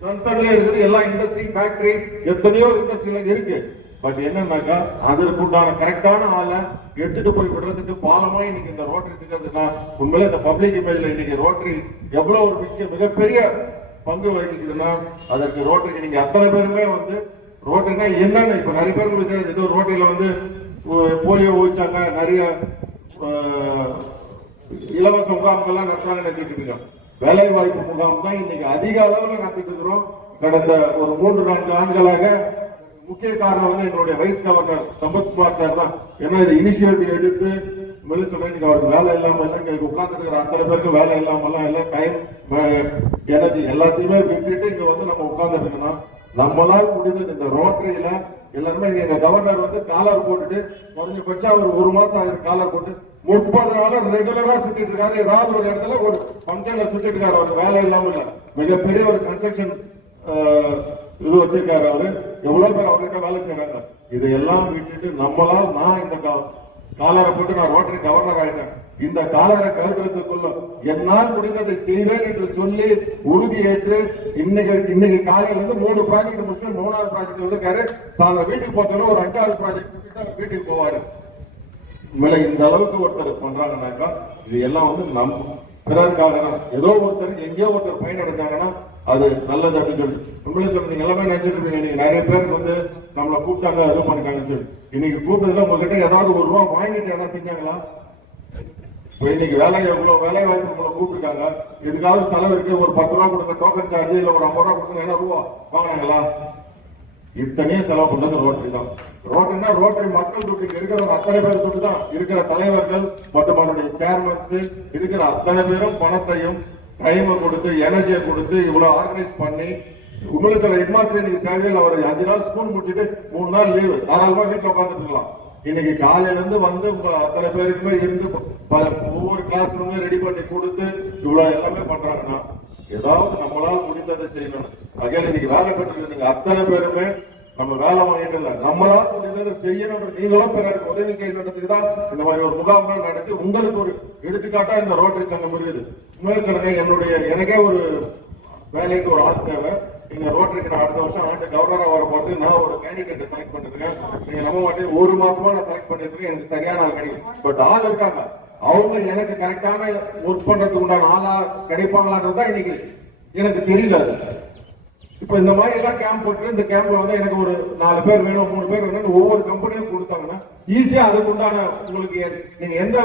கன்சர்ன்லயே இருக்குது. எல்லா இண்டஸ்ட்ரி, ஃபேக்டரி, எத்தனையோ இண்டஸ்ட்ரியில இருக்கு. பட் என்னன்னாக்கா அதற்கு உண்டான கரெக்டான ஆளை எடுத்துட்டு போய் விடுறதுக்கு பாலமா இன்னைக்கு இந்த ரோட்டரி இருக்கிறதுனா உண்மையில இந்த பப்ளிக் இமேஜ்ல இன்னைக்கு ரோட்டரி எவ்வளவு ஒரு மிகப்பெரிய பங்கு வகிக்குதுன்னா அதற்கு ரோட்டரி நீங்க அத்தனை பேருமே வந்து ரோட்டரினா என்னன்னு இப்ப நிறைய பேர் உங்களுக்கு ஏதோ ரோட்டரியில வந்து போலியோ ஊச்சாங்க, நிறைய இலவச முகாம்கள்லாம் நடத்துறாங்கன்னு நினைச்சிட்டு இருக்கீங்க. வேலை வாய்ப்பு முகாம் தான் இன்னைக்கு அதிக அளவுல நடத்திட்டு இருக்கிறோம். கடந்த ஒரு 3-4 ஆண்டுகளாக முக்கிய காரணம் வந்து எங்களுடைய வைஸ் கவர்னர் சம்பத்குமார் சார் தான். ஏன்னா இது இனிஷியேட்டிவ் எடுத்து சொல்றேன், இன்னைக்கு அவருக்கு வேலை இல்லாம எல்லாம் இங்க உட்கார்ந்து இருக்கிற அத்தனை பேருக்கு வேலை இல்லாம எல்லாம் டைம் எனர்ஜி எல்லாத்தையுமே விட்டுட்டு இங்க வந்து நம்ம உட்கார்ந்து இருக்கணும். நம்மளால் முடிந்தது இந்த ரோட்டரியில எல்லாருமே எங்க கவர்னர் வந்து காலர் போட்டுட்டு குறைஞ்சபட்சம் அவர் 1 மாசம் ஆகுது காலர் போட்டு 30 நாளா ரெகுலரா சுத்திட்டு இருக்காரு. ஏதாவது ஒரு இடத்துல ஒரு பங்கன்ல சுத்திட்டு இருக்காரு. அவருக்கு வேலை இல்லாம இல்ல, மிகப்பெரிய ஒரு கன்ஸ்ட்ரக்ஷன் இது வச்சிருக்காரு. அவரு எவ்வளவு பேர் அவர்கிட்ட வேலை செய்யறாங்க. இதையெல்லாம் விட்டுட்டு நம்மளால் நான் இந்த காலரை போட்டு நான் ரோட்டரி கவர்னர் ஆயிட்டேன். இந்த காலரை கருத்துக்குள்ள என்னால் முடிந்ததை செய்வேன் என்று சொல்லி உறுதி ஏற்று இன்னைக்கு காலையில இருந்து 3 ப்ராஜெக்ட் முடிச்சு 3வது ப்ராஜெக்ட் வந்து சாயந்தரம் வீட்டுக்கு போறதுல ஒரு 5வது ப்ராஜெக்ட் வீட்டுக்கு போவாரு. இந்த அளவுக்கு ஒருத்தர் பண்றாங்கன்னாக்கா இது எல்லாம் வந்து நம்ம பிறருக்காக தான். ஏதோ ஒருத்தர் எங்கேயோ ஒருத்தர் பயனடைஞ்சாங்கன்னா அது நல்லது அப்படின்னு சொல்லி உங்களே சொல்லி நீங்க எல்லாமே நினைச்சிட்டு இருப்பீங்க. நீங்க நிறைய பேருக்கு வந்து நம்மளை கூப்பிட்டாங்க இது பண்ணிட்டாங்கன்னு சொல்லி இன்னைக்கு கூப்பிட்டதுல உங்ககிட்ட ஏதாவது 1 ரூபா வாங்கிட்டு ஏதாவது செஞ்சாங்களா? இன்னைக்கு எவ்வளவு வேலை வாய்ப்பு உங்களை கூப்பிட்டுருக்காங்க, எதுக்காவது செலவு இருக்கு, ஒரு 10 ரூபா கொடுங்க டோக்கன் சார்ஜ், இல்ல ஒரு 50 ரூபா கொடுங்க, என்ன ரூபா வாங்கினாங்களா? இத்தனையும் செலவு பண்ணது ரோட்டரி தான். ரோட்டரினா ரோட்டரி மக்கள் துட்டு இருக்கிறவங்க அத்தனை பேர் துட்டு தான். இருக்கிற தலைவர்கள் மற்றும் அவருடைய சேர்மன்ஸ் இருக்கிற அத்தனை பேரும் பணத்தையும் டைமை கொடுத்து எனர்ஜியை கொடுத்து இவ்வளவு ஆர்கனைஸ் பண்ணி உங்களுக்கு ஹெட்மாஸ்டர் இன்னைக்கு தேவையில்லை. அவர் 5 நாள் ஸ்கூல் முடிச்சுட்டு 3 நாள் லீவு தாராளமா வீட்டுல உட்காந்துட்டு இருக்கலாம். இன்னைக்கு காலையில இருந்து வந்து உங்க அத்தனை பேருக்குமே இருந்து ஒவ்வொரு கிளாஸ் ரூமே ரெடி பண்ணி கொடுத்து இவ்வளவு எல்லாமே பண்றாங்கன்னா ஏதாவது நம்மளால் முடிந்ததை செய்யணும். அகைன் இன்னைக்கு வேலை பெற்று நீங்க அத்தனை பேருமே நம்ம வேலை வாங்கிட்டு இல்ல, நம்மளால் முடிந்ததை செய்யணும். நீங்களும் பிறருக்கு உதவி செய்யணுன்றதுக்கு தான் இந்த மாதிரி ஒரு முகாம்கள் நடத்தி உங்களுக்கு ஒரு எடுத்துக்காட்டா இந்த ரோட்டரி சங்கம் இருக்குது. உங்களுக்கு எனக்கே ஒரு வேலைக்கு ஒரு ஆள் தேவை. நீங்க ரோட்டரிக்கு நான் அடுத்த வருஷம் ஆண்டு கவர்னரா வர போது நான் ஒரு கேண்டிடேட்டை செலக்ட் பண்ணிருக்கேன். நீங்க நம்ப மாட்டேன், 1 மாசமா நான் செலக்ட் பண்ணிட்டு இருக்கேன். எனக்கு சரியான ஆள் கிடைக்கும். பட் ஆள் இருக்காங்க, அவங்க எனக்கு கரெக்டான ஒர்க் பண்றதுக்கு உண்டான ஆளா கிடைப்பாங்களான்றதுதான் இன்னைக்கு எனக்கு தெரியல. இப்ப இந்த மாதிரி எல்லாம் கேம்ப் போட்டு இந்த கேம்ப்ல வந்து எனக்கு ஒரு 4 பேர் வேணும் 3 பேர் வேணும் ஒவ்வொரு கம்பெனியும் கொடுத்தாங்கன்னா ஈஸியா அதுக்கு உண்டான உங்களுக்கு நீங்க எந்த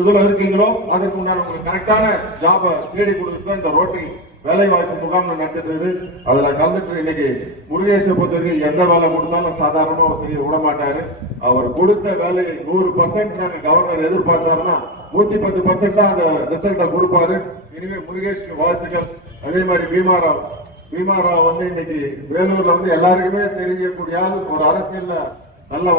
இதுல இருக்கீங்களோ அதுக்கு உண்டான உங்களுக்கு கரெக்டான ஜாபை தேடி கொடுத்துதான் இந்த ரோட்டரி வேலை வாய்ப்பு முகாம் நடத்துறது. அதுல கலந்துட்டு இன்னைக்கு முருகேசை பொறுத்தவரைக்கும் எந்த வேலை கொடுத்தாலும் சாதாரணமா ஒருத்தர் விட மாட்டாரு. அவர் கொடுத்த வேலையை 100% நாங்க கவர்னர் எதிர்பார்த்தாருன்னா 110% தான் அந்த ரிசல்ட்டை கொடுப்பாரு. இனிமே முருகேஷ்க்கு வாழ்த்துக்கள். அதே மாதிரி பீமாராவ் வந்து இன்னைக்கு வேலூர்ல வந்து எல்லாருக்குமே தெரியக்கூடிய ஒரு அரசியல்ல நல்ல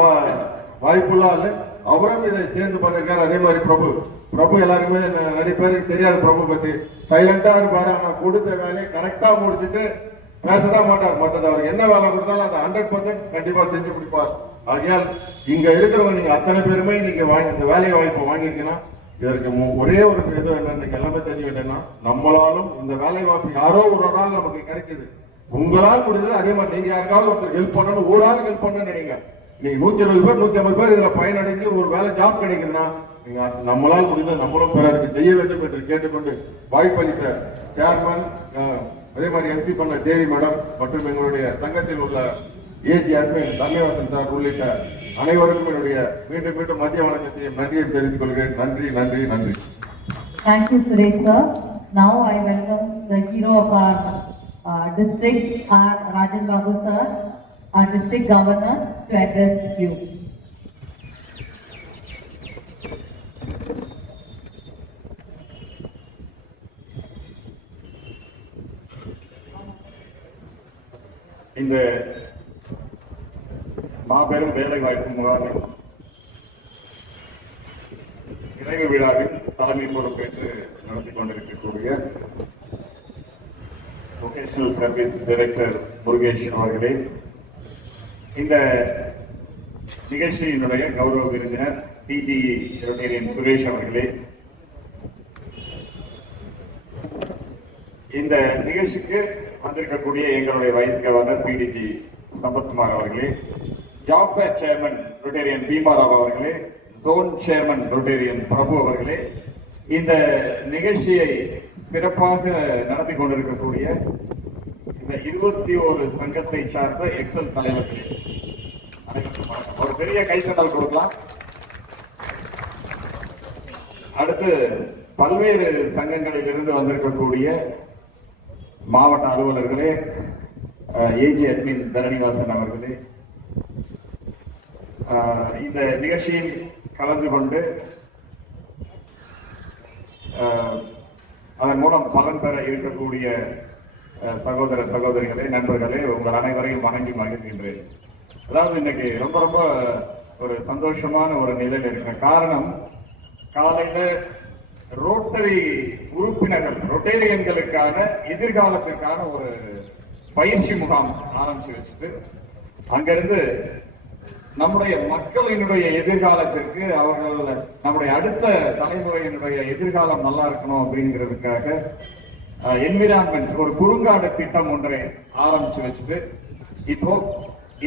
வாய்ப்புள்ள ஆளு. அவரும் இதை சேர்ந்து பண்ணிருக்காரு. அதே மாதிரி பிரபு எல்லாருக்குமே நிறைய பேருக்கு தெரியாது பிரபு பத்தி. சைலண்டா இருப்பாரு. ஆனா கொடுத்த வேலையை கரெக்டா முடிச்சுட்டு பேசதான் மாட்டார். மற்றது அவர் என்ன வேலை கொடுத்தாலும் அதை 100% கண்டிப்பா செஞ்சு முடிப்பார். ஆகையால் இங்க இருக்கிறவங்க நீங்க அத்தனை பேருமே இன்னைக்கு இந்த வேலை வாய்ப்பை வாங்கிருக்கீங்கன்னா இதற்கு ஒரே ஒரு இது என்ன எல்லாமே தெரியும் என்னன்னா நம்மளாலும் இந்த வேலை வாய்ப்பு யாரோ ஒரு நாள் நமக்கு கிடைச்சது. உங்களால் முடிஞ்சது. அதே மாதிரி நீங்க யாருக்காவது ஒருத்தர் ஹெல்ப் பண்ணணும், ஒரு ஆள் ஹெல்ப் பண்ண நினைங்க. நீங்க 120 பேர் 150 பேர் இதுல பயனடைஞ்சு ஒரு வேலை ஜாப் கிடைக்குதுன்னா நீங்க நம்மளால் முடிந்த நம்மளும் பிறருக்கு செய்ய வேண்டும் என்று கேட்டுக்கொண்டு வாய்ப்பளித்த சேர்மன் அதே மாதிரி எம்சி பண்ண தேவி மேடம் மற்றும் எங்களுடைய சங்கத்தில் உள்ள ஏஜி அட்மின் தன்யவாசன் சார் உள்ளிட்ட அனைவருக்கும் என்னுடைய மீண்டும் மத்திய வணக்கத்தையும் நன்றியை தெரிவித்துக் கொள்கிறேன். நன்றி. Thank you, Suresh sir. Now I welcome the hero of our district, R. Rajan Babu sir, our district governor, to address you. இந்த மாபெரும் வேலை வாய்ப்பு முகாமில் நிறைவு விழாவில் தலைமை பொறுப்பேற்று நடத்தி கொண்டிருக்கக்கூடிய வொகேஷனல் சர்வீஸ் டைரக்டர் முருகேஷ் அவர்களே, இந்த நிகழ்ச்சியினுடைய கௌரவ விருந்தினர் டிஜிஇ ரொட்டேரியன் சுரேஷ் அவர்களே, இந்த நிகழ்ச்சிக்கு வந்திருக்கக்கூடிய எங்களுடைய வைஸ் கவர்னர் பிடிஜி சம்பத்குமார் அவர்களே, job fair chairman Rotarian Bhimarao அவர்களே, ஜோன் சேர்மன் ரொட்டேரியன் பிரபு அவர்களே, இந்த நிகழ்ச்சியை சிறப்பாக நடத்தி கொண்டிருக்கக்கூடிய இந்த 21 சங்கத்தை சார்ந்த எக்ஸல் தலைவர்களே, ஒரு பெரிய கைத்தட்டல் கொடுக்கலாம். அடுத்து பல்வேறு சங்கங்களில் இருந்து வந்திருக்கக்கூடிய மாவட்ட அலுவலர்களே, ஏஜி அட்மின் தரணிவாசன் அவர்களே, இந்த நிகழ்ச்சியில் கலந்து கொண்டு அதன் மூலம் பலன் பெற இருக்கக்கூடிய சகோதர சகோதரிகளே, நண்பர்களே, உங்கள் அனைவரையும் வணங்கி மகிழ்கின்றேன். அதாவது இன்னைக்கு ரொம்ப ரொம்ப ஒரு சந்தோஷமான ஒரு நிலையில் இருக்கிற காரணம், காலையில ரோட்டரி உறுப்பினர்கள், ரொட்டேரியன்களுக்கான எதிர்காலத்திற்கான ஒரு பயிற்சி முகாம் ஆரம்பிச்சு வச்சுட்டு, அங்கிருந்து நம்முடைய மக்களினுடைய எதிர்காலத்திற்கு, அவர்கள் நம்முடைய அடுத்த தலைமுறையினுடைய எதிர்காலம் நல்லா இருக்கணும் அப்படிங்கிறதுக்காக என்விரான்மெண்ட் ஒரு குறுங்காடு திட்டம் ஒன்றை ஆரம்பிச்சு வச்சுட்டு, இப்போ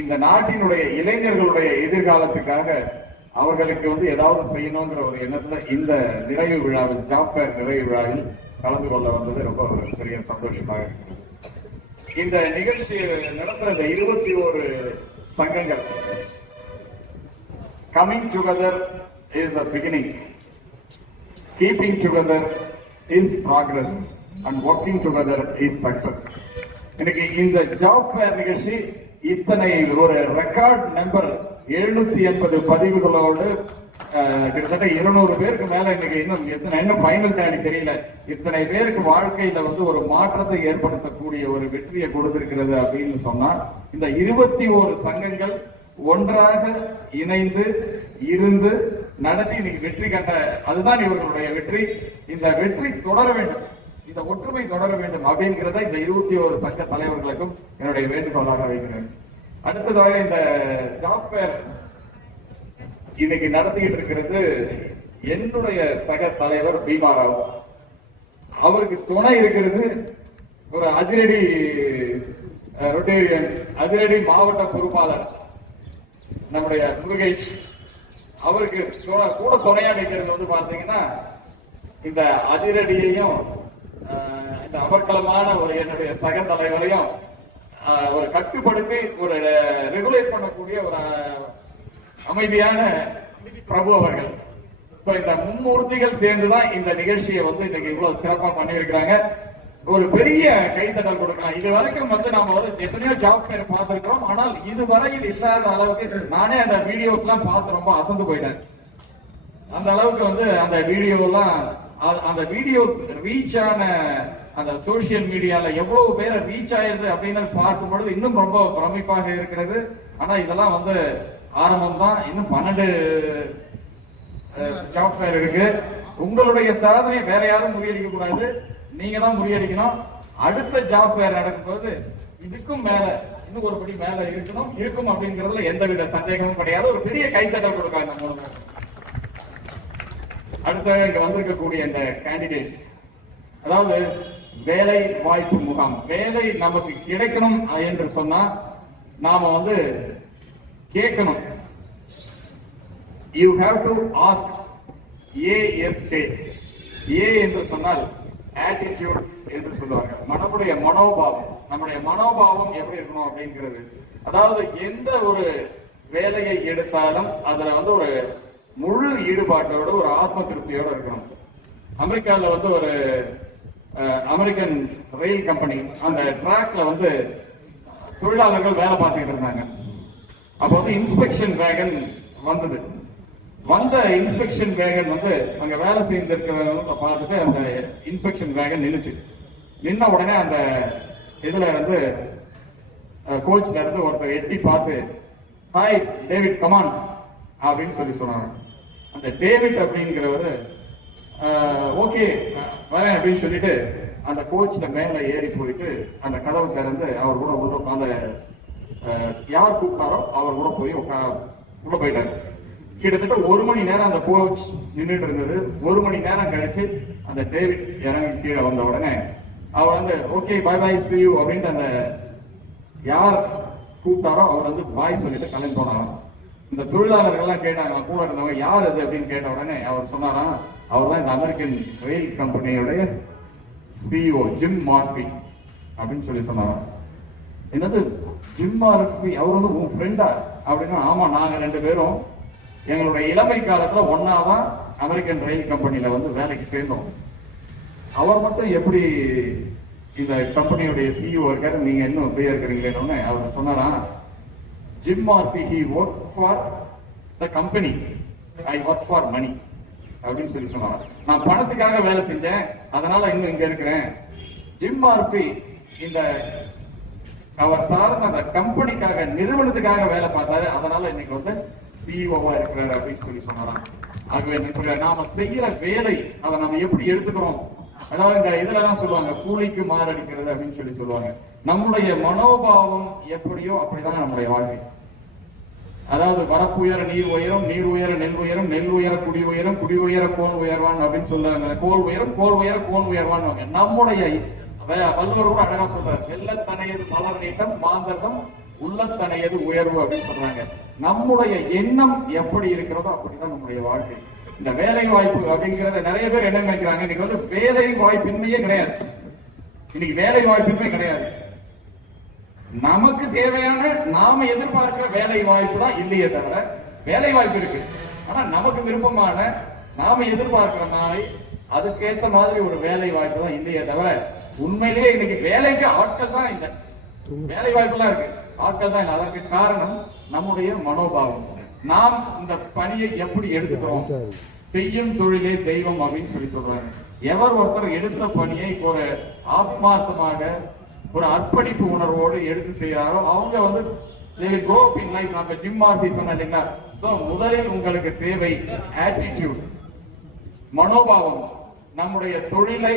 இந்த நாட்டினுடைய இளைஞர்களுடைய எதிர்காலத்துக்காக அவர்களுக்கு ஏதாவது செய்யணுங்கிற ஒரு எண்ணத்துல இந்த நிறைவு விழாவில், ஜாப் ஃபேர் நிறைவு விழாவில் கலந்து கொள்ள வந்தது ரொம்ப ஒரு பெரிய சந்தோஷமாக இருக்கிறது. இந்த நிகழ்ச்சியை நடத்துற இந்த 21 சங்கங்கள், coming together is a beginning, keeping together is progress, and working together is success. இன்னைக்கு இந்த ஜாப் ஃபேர் நிகழ்ச்சி இத்தனை ஒரு ரெக்கார்ட் நம்பர் 780 பதிவுகளோடு கிட்டத்தட்ட 200 பேருக்கு மேல இன்னைக்கு இன்னும் ஃபைனல் டேலி தெரியல, இத்தனை பேருக்கு வாழ்க்கையில ஒரு மாற்றத்தை ஏற்படுத்தக்கூடிய ஒரு வெற்றியை கொடுத்திருக்கிறது அப்படின்னு சொன்னா, இந்த 21 சங்கங்கள் ஒன்றாக இணைந்து இருந்து நடத்தி இன்னைக்கு வெற்றி கண்ட, அதுதான் இவர்களுடைய வெற்றி. இந்த வெற்றி தொடர வேண்டும், இந்த ஒற்றுமை தொடர வேண்டும் அப்படிங்கிறத இந்த 21 சங்க தலைவர்களுக்கும் என்னுடைய வேண்டுகோளாக வைக்கிறேன். அடுத்ததாக இந்த ஜாப் ஃபேர் இன்னைக்கு நடத்திட்டு இருக்கிறது என்னுடைய சக தலைவர் பீமாராவ். அவருக்கு துணை இருக்கிறது ஒரு அதிரடி ரொட்டேரியன், அதிரடி மாவட்ட பொறுப்பாளர் நம்முடைய முருகேஷ். அவருக்கு கூட துணையா நிற்கிறது பாத்தீங்கன்னா இந்த அதிரடியையும் இந்த அமர்க்கலமான ஒரு என்னுடைய சக தலைவரையும் ஒரு கட்டுப்படுத்தி ஒரு ரெகுலேட் பண்ணக்கூடிய ஒரு அமைதியான பிரபு அவர்கள். இந்த மும்மூர்த்திகள் சேர்ந்துதான் இந்த நிகழ்ச்சியை இன்னைக்கு இவ்வளவு சிறப்பா பண்ணிருக்கிறாங்க. ஒரு பெரிய கைத்தட்டல் கொடுக்கலாம். இது வரைக்கும் நாம எத்தனையோ ஜாப் ஃபேர் பார்த்திருக்கிறோம், ஆனால் இதுவரையில் இல்லாத அளவுக்கு நானே அந்த வீடியோஸ் எல்லாம் பார்த்து ரொம்ப அசந்து போயிட்டேன். அந்த அளவுக்கு அந்த வீடியோ எல்லாம், அந்த வீடியோஸ் ரீச் ஆன அந்த சோசியல் மீடியால எவ்வளவு பேரை ரீச் ஆயிருது அப்படின்னு பார்க்கும் பொழுது இன்னும் ரொம்ப பிரமிப்பாக இருக்கிறது. ஆனா இதெல்லாம் ஆரம்பம் தான், இன்னும் 12 ஜாப் ஃபேர் இருக்கு. உங்களுடைய சாதனை வேற யாரும் முறியடிக்க கூடாது, நீங்க தான் முறியடிக்கணும். அடுத்த ஜாப் ஃபேர் நடக்கும்போது இதுக்கும் மேல, இன்னும் ஒரு படி மேல இருக்கும் அப்படிங்கறதுல எந்தவித சந்தேகமும் கிடையாது. ஒரு பெரிய கைத்தட்டல் கொடுக்காங்க. அடுத்த இங்க வந்திருக்கக்கூடிய இந்த கேண்டிடேட்ஸ், அதாவது வேலை வாய்ப்பு முகாம், வேலை நமக்கு கிடைக்கணும் என்று சொன்னா நாம கேட்கணும். You have to ask. ASK, ஏ என்று சொன்னால் ஆட்டிடியூட் என்று சொல்லுவாங்க. நம்முடைய மனோபாவம் எப்படி இருக்கணும் அப்படிங்கிறது. அதாவது எந்த ஒரு வேலையை எடுத்தாலும் அதுல ஒரு முழு ஈடுபாட்டோட ஒரு ஆத்ம திருப்தியோட இருக்கணும். அமெரிக்கால ஒரு அமெரிக்கன் ரயில் கம்பெனி அந்த டிராக்ல தொழிலாளர்கள் வேலை பார்த்துக்கிட்டு இருந்தாங்க. அப்போ இன்ஸ்பெக்ஷன் வேகன் வந்தது. வந்த இன்ஸ்பெக்ஷன் வேகன் அங்க வேலை செய்திருக்கிறவங்க பார்த்துட்டு அந்த இன்ஸ்பெக்ஷன் வேகன் நின்ன உடனே அந்த இதுல கோச்ல இருந்து ஒருத்தர் எட்டி பார்த்து, ஹாய் டேவிட் கமான் அப்படின்னு சொன்னாங்க. அந்த டேவிட் அப்படிங்கிறவரு ஓகே வரேன் அப்படின்னு சொல்லிட்டு அந்த கோச்ல மேல ஏறி போயிட்டு அந்த கதவு திறந்து அவர் கூட உள்ள அந்த யார் கூப்பிட்டாரோ அவர் கூட போய் உள்ள போயிட்டாரு. கிட்டத்தட்ட 1 மணி நேரம் அந்த கோச் நின்றுட்டு இருந்தது. 1 மணி நேரம் கழிச்சு அந்த டேவிட் இறங்கி கீழே வந்த உடனே அவர் okay bye bye see you அப்படின்ட்டு அந்த யார் கூப்பிட்டாரோ அவர் பாய் சொல்லிட்டு கிளம்பி போனாராம். இந்த தொழிலாளர்கள் எல்லாம் கேட்டாங்க, கூட இருந்தவங்க யார் அது அப்படின்னு கேட்ட உடனே அவர் சொன்னாராம், அவர் தான் இந்த அமெரிக்கன் ரயில் கம்பெனியோடைய CEO ஜிம் மார்ஃபி அப்படின்னு சொல்லி சொன்னாராம். என்னது ஜிம் மார்ஃபி, அவர் உன் ஃப்ரெண்டா அப்படின்னா, ஆமா நாங்க 2 பேரும் எங்களுடைய இளமை காலத்துல ஒன்னாதான் அமெரிக்கன் ரயில் கம்பெனில வந்து வேலைக்கு சேர்ந்தோம். அவர் மட்டும் எப்படி இந்த கம்பெனியுடைய சிஇஓ இருக்காரு, நீங்க இன்னும் எப்படியா இருக்கிறீங்களேன்னு அவர் சொன்னாரா, Jim Murphy he worked for the company, I work for money அப்படின்னு சொல்லி சொன்னாங்க. நான் பணத்துக்காக வேலை செஞ்சேன், அதனால இன்னும் இங்க இருக்கிறேன். ஜிம் மார்ஃபி இந்த அவர் சார்ந்த அந்த கம்பெனிக்காக, நிறுவனத்துக்காக வேலை பார்த்தாரு, அதனால இன்னைக்கு வந்து சிஇஓவா இருக்கிறாரு அப்படின்னு சொல்லி சொன்னாராம். ஆகவே நாம செய்யற வேலை அதை நம்ம எப்படி எடுத்துக்கிறோம், அதாவது இந்த இதுல எல்லாம் சொல்லுவாங்க கூலிக்கு மாரடிக்கிறது அப்படின்னு சொல்லி சொல்லுவாங்க. நம்முடைய மனோபாவம் எப்படியோ அப்படிதான் நம்முடைய வாழ்க்கை. அதாவது வரப்பு உயர நீர் உயரும், நீர் உயர நெல் உயரும், நெல் உயர குடி உயரும், குடி உயர கோல் உயர்வான் அப்படின்னு சொல்றாங்க. கோல் உயரும், கோல் உயர கோன் உயர்வான். நம்முடைய வள்ளுவர் கூட அழகா சொல்றாரு, வெள்ளத்தனையது மலர் நீட்டம் மாந்தர்தம் உள்ளத்தனையது உயர்வு அப்படின்னு சொல்றாங்க. நம்முடைய எண்ணம் எப்படி இருக்கிறதோ அப்படிதான் நம்முடைய வாழ்க்கை. இந்த வேலை வாய்ப்பு அப்படிங்கறத நிறைய பேர் என்ன நினைக்கிறாங்க, இன்னைக்கு வந்து வேலை வாய்ப்பின்மையே கிடையாது. இன்னைக்கு வேலை வாய்ப்பின்மை கிடையாது. நமக்கு தேவையான நாம எதிர்பார்க்கிற வேலை வாய்ப்பு தான் இல்லையே தவிர, வேலை வாய்ப்பு இருக்கு, ஆனா நமக்கு விருப்பமான நாம எதிர்பார்க்கிற மாதிரி அதுக்கேற்ற மாதிரி ஒரு வேலை வாய்ப்பு தான் இல்லையே தவிர, உண்மையிலேயே இன்னைக்கு வேலைக்கு ஆட்கள் தான் இல்லை, வேலை வாய்ப்பு எல்லாம் இருக்கு, ஆட்கள் தான் இல்லை. அதற்கு காரணம் நம்முடைய மனோபாவம். நாம் இந்த பணியை எப்படி எடுத்துக்கிறோம், செய்யும் தொழிலே தெய்வம் அப்படின்னு சொல்லி சொல்றாங்க. எவர் ஒருத்தர் எடுத்த பணியை ஒரு ஆத்மார்த்தமாக ஒரு அர்ப்பணிப்பு உணர்வோடு எடுத்து செய்யறாரோ அவங்க வந்து grow up in life. நம்ம ஜிம் மார்ஃபி சொன்ன இல்லைங்களா, சோ முதலில் உங்களுக்கு தேவை ஆட்டிடியூட், மனோபாவம். நம்முடைய தொழிலை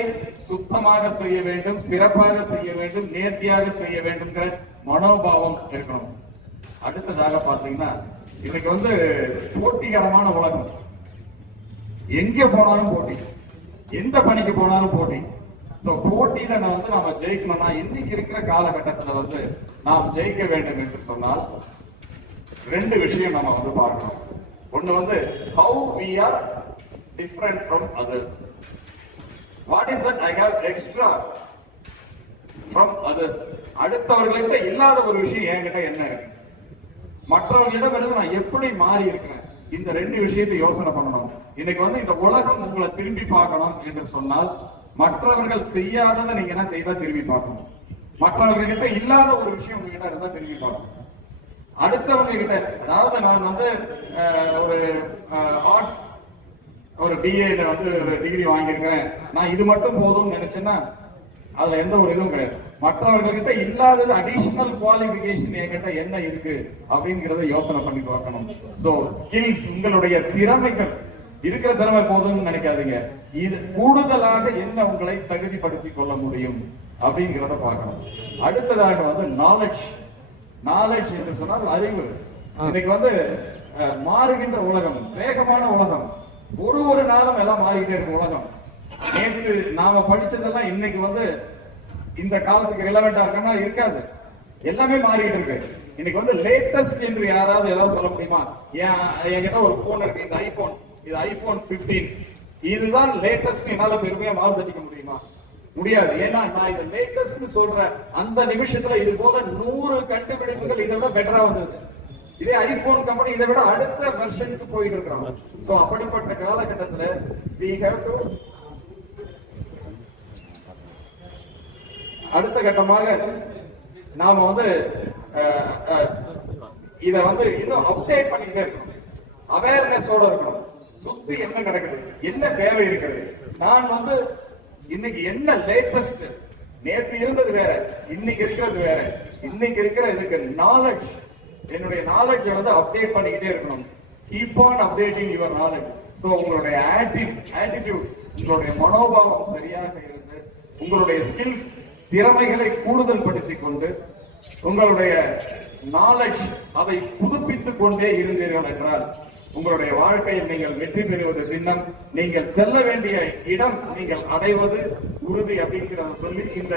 சுத்தமாக செய்ய வேண்டும், சிறப்பாக செய்ய வேண்டும், நேர்த்தியாக செய்ய வேண்டும்ங்கிற மனோபாவம் இருக்கணும். அடுத்ததாக பாத்தீங்கன்னா இன்னைக்கு வந்து போட்டிகரமான உலகம், எங்க போனாலும் போட்டி, எந்த பணிக்கு போனாலும் போட்டி. சோ போட்டியில நம்ம ஜெயிக்கணும்னா இன்னைக்கு இருக்கிற காலகட்டத்துல வந்து நாம் ஜெயிக்க வேண்டும் என்று சொன்னால் ரெண்டு விஷயம் நம்ம வந்து பார்க்கணும். ஒண்ணு வந்து how we are different from others. What is that I have extra from others? அடுத்தவர்களிட்ட இல்லாத ஒரு விஷயம் என்கிட்ட என்ன இருக்கு, மற்றவர்களிடம் இருந்து நான் எப்படி மாறி இருக்கிறேன், இந்த ரெண்டு விஷயத்தை யோசனை பண்ணணும். இன்னைக்கு வந்து இந்த உலகம் உங்களை திரும்பி பார்க்கணும் என்று சொன்னால் மற்றவர்கள் செய்யாததை நீங்க என்ன செய்தா திரும்பி பார்க்கணும், மற்றவர்கிட்ட இல்லாத ஒரு விஷயம் உங்ககிட்ட இருந்தா திரும்பி பார்க்கணும். அடுத்தவங்க கிட்ட, அதாவது நான் வந்து ஒரு ஆர்ட்ஸ் ஒரு பிஏல வந்து ஒரு டிகிரி வாங்கியிருக்கிறேன், நான் இது மட்டும் போதும்னு நினைச்சேன்னா அதுல எந்த ஒரு இதுவும் கிடையாது. மற்றவர்கிட்ட இல்லாதது அடிஷனல் குவாலிபிகேஷன் என்கிட்ட என்ன இருக்கு அப்படிங்கறத யோசனை பண்ணி பார்க்கணும். சோ ஸ்கில்ஸ், உங்களுடைய திறமைகள், இருக்கிற திறமை போதும்னு நினைக்காதீங்க, இது கூடுதலாக என்ன உங்களை தகுதிப்படுத்திக் கொள்ள முடியும் அப்படிங்கிறத பார்க்கணும். அடுத்ததாக வந்து நாலேஜ். நாலேஜ் என்று சொன்னால் அறிவு. இன்னைக்கு வந்து மாறுகின்ற உலகம், வேகமான உலகம், ஒரு நாளும் எல்லாம் மாறிக்கிட்டே இருக்கு உலகம். நேற்று நாம படிச்சதெல்லாம் இன்னைக்கு வந்து இந்த காலத்துக்கு ரிலவெண்டா இருக்கா இருக்காது, எல்லாமே மாறிக்கிட்டு இருக்கு. இன்னைக்கு வந்து லேட்டஸ்ட் என்று யாராவது ஏதாவது சொல்ல முடியுமா? என்கிட்ட ஒரு போன் இருக்கு, இந்த ஐபோன், இது ஐபோன் 15, இதுதான் லேட்டஸ்ட் என்னால பெருமையா மாறு தட்டிக்க முடியுமா? முடியாது. ஏன்னா நான் இது லேட்டஸ்ட் சொல்ற அந்த நிமிஷத்துல இது போல 100 கண்டுபிடிப்புகள் இதை விட பெட்டரா வந்தது. இதே ஐபோன் கம்பெனி இதை விட அடுத்த வெர்ஷனுக்கு போயிட்டு இருக்கிறாங்க. சோ அப்படிப்பட்ட காலகட்டத்துல we have to அடுத்த கட்டமாக நாம வந்து இத வந்து இன்னும் அப்டேட் பண்ணிட்டே இருக்கணும், அவேர்னஸோட இருக்கணும். சுத்தி என்ன நடக்குது, என்ன தேவை இருக்கிறது, நான் வந்து இன்னைக்கு என்ன லேட்டஸ்ட், நேற்று இருந்தது வேற, இன்னைக்கு இருக்கிறது வேற, இன்னைக்கு இருக்கிற இதுக்கு நாலேஜ், என்னுடைய நாலேஜ் வந்து அப்டேட் பண்ணிக்கிட்டே இருக்கணும். Keep on updating your knowledge. So உங்களுடைய ஆட்டிடியூட், உங்களுடைய மனோபாவம் சரியாக இருந்து உங்களுடைய ஸ்கில்ஸ், திறமைகளை கூடுதல் படுத்திக் கொண்டு உங்களுடைய நாலேஜ் அதை புதுப்பித்துக் கொண்டே இருந்தீர்கள் என்றால் உங்களுடைய வாழ்க்கையில் நீங்கள் வெற்றி பெறுவது திண்ணம், நீங்கள் செல்ல வேண்டிய இடம் நீங்கள் அடைவது உறுதி அப்படிங்கிறத சொல்லி இந்த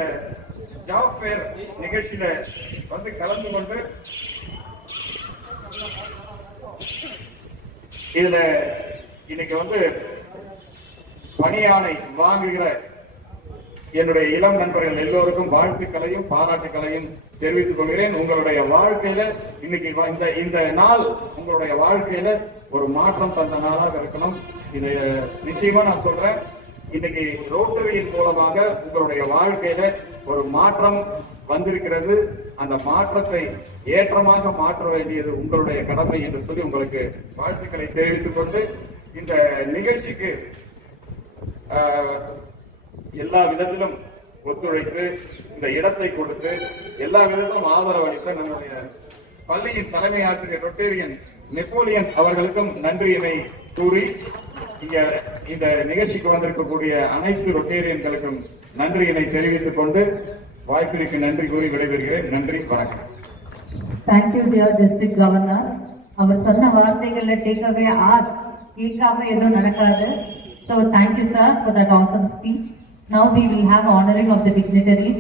ஜாப் ஃபேர் நிகழ்ச்சியில வந்து கலந்து கொண்டு இதுல இன்னைக்கு வந்து பணியாணை வாங்குகிற என்னுடைய இளம் நண்பர்கள் எல்லோருக்கும் வாழ்த்துக்களையும் பாராட்டுக்களையும் தெரிவித்துக் கொள்கிறேன். உங்களுடைய வாழ்க்கையில இன்னைக்கு இந்த நாள் உங்களுடைய வாழ்க்கையில ஒரு மாற்றம் தந்த நாளாக இருக்கணும். இது நிச்சயமா நான் சொல்றேன். இன்னைக்கு ரோட்டரியின் மூலமாக உங்களுடைய வாழ்க்கையில ஒரு மாற்றம் வந்திருக்கிறது. அந்த மாற்றத்தை ஏற்றமாக மாற்ற வேண்டியது உங்களுடைய கடமை என்று சொல்லி உங்களுக்கு வாழ்த்துக்களை தெரிவித்துக் கொண்டு இந்த நிகழ்ச்சிக்கு எல்லா விதத்திலும் ஒத்துழைத்து இந்த இடத்தை கொடுத்து எல்லா விதத்திலும் ஆதரவு அளித்த நம்முடைய பள்ளியின் தலைமை ஆசிரியர் ரொட்டேரியன் நெப்போலியன் அவர்களுக்கும் நன்றியினை கூறி இங்க இந்த நிகழ்ச்சிக்கு வந்திருக்கக்கூடிய அனைத்து ரொட்டேரியன்களுக்கும் நன்றியினை தெரிவித்துக் கொண்டு வாய்ப்பிற்கு நன்றி கூறி விடைபெறுகிறேன். நன்றி, வணக்கம். Thank you, dear district governor. அவர் சொன்ன வார்த்தைகளை டேக் அவே கேட்காம எதுவும் நடக்காது. So thank you, sir, for that awesome speech. Now we will have honoring of the dignitaries.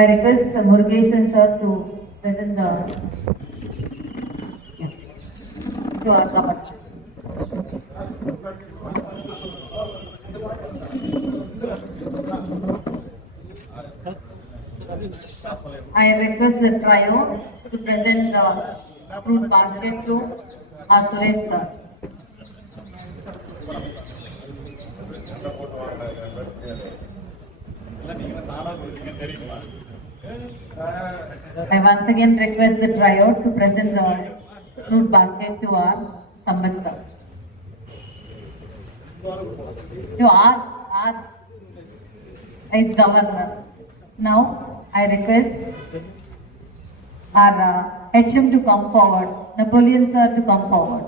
I request Murugesan sir to present the to our governor. I request the trio to present the fruit basket to our Suresh sir. I once again request the trio to present the fruit basket to our Sambat sir. To our as governor. Now I request our HM to come forward, Napoleon sir to come forward.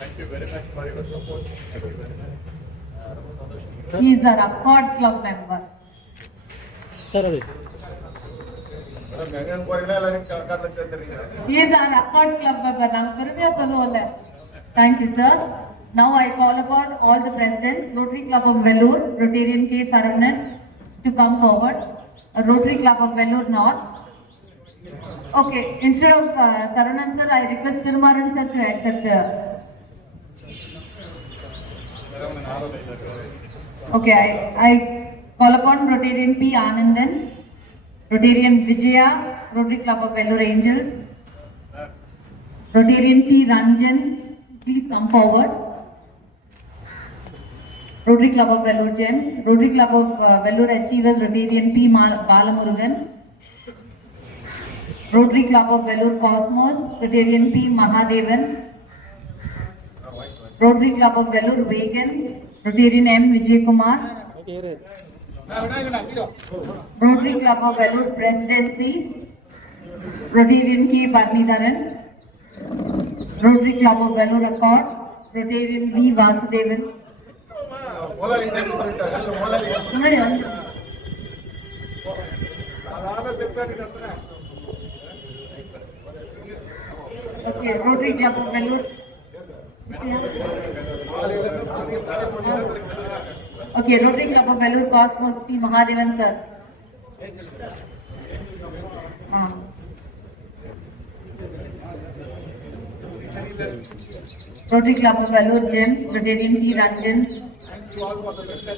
Thank you very much for your support. He is our Accord Club member. He is our Accord Club member. Thank you, sir. Now I call upon all the presidents, Rotary Club of Vellore, Rotarian K. Saravanan to come forward. Rotary Club of Vellore North. Okay, instead of Saravanan sir, I request Thirumaran sir to accept the. Okay, I call upon Rotarian P. Anandan, Rotarian Vijaya, Rotary Club of Vellore Angels, Rotarian T. Ranjan, please come forward. Rotary Club of Vellore Gems, Rotary Club of Vellore Achievers, Rotarian P. Balamurugan, Rotary Club of Vellore Cosmos, Rotarian P. Mahadevan, Rotary Club of Vellore Vegan, Rotarian M. Vijay Kumar, Rotary Club of Vellore Presidency, Rotarian K. Barnidharan, Rotary Club of Vellore Accord, Rotarian V. Vasudevan. Okay, Rotary Club of Vellore. Okay, Rotary Club of Vellore Cosmos P. Mahadevan sir. Rotary Club of Vellore Gems, Rotarian T. Ranjan,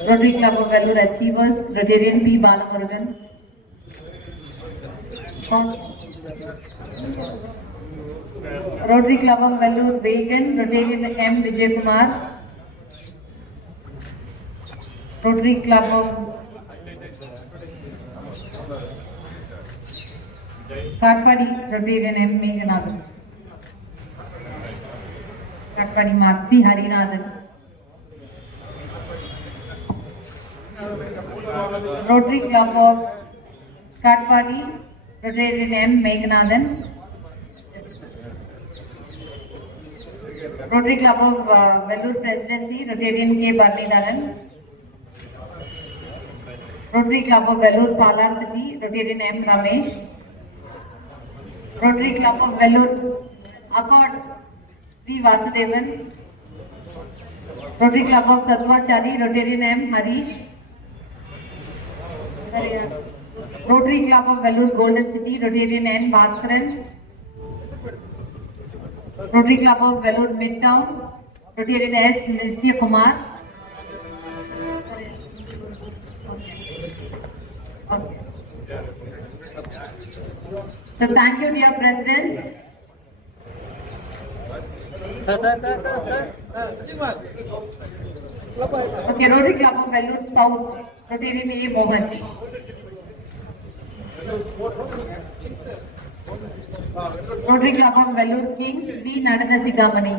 Rotary Club of Vellore Achievers, Rotarian P. Balamurugan, Rotary Club of Vellore Vegan, Rotarian M. Vijay Kumar, Rotary Club of Karpadi, Rotarian M. Meghanathan, Karpadi Masti Harinathan, Rotary Club of Karpadi, Rotarian M. Meghanathan, Rotary Club of Vellore Presidency, Rotarian K. Barnidharan, Rotary Club of Vellore Palar City, Rotarian M. Ramesh, Rotary Club of Vellore Accord, V. Vasudevan, Rotary Club of Satvachari, Rotarian M. Harish, Rotary Club of Vellore Golden City, Rotarian N. Bhaskaran, Rotary Club of Vellore Midtown, Rotarian S. Nitya Kumar. Okay. So thank you, dear President. Okay, Rotary Club of Vellore South, Rotarian A. Mohanty. Rotary Club of Vellore Kings, V. Nadadasigamani.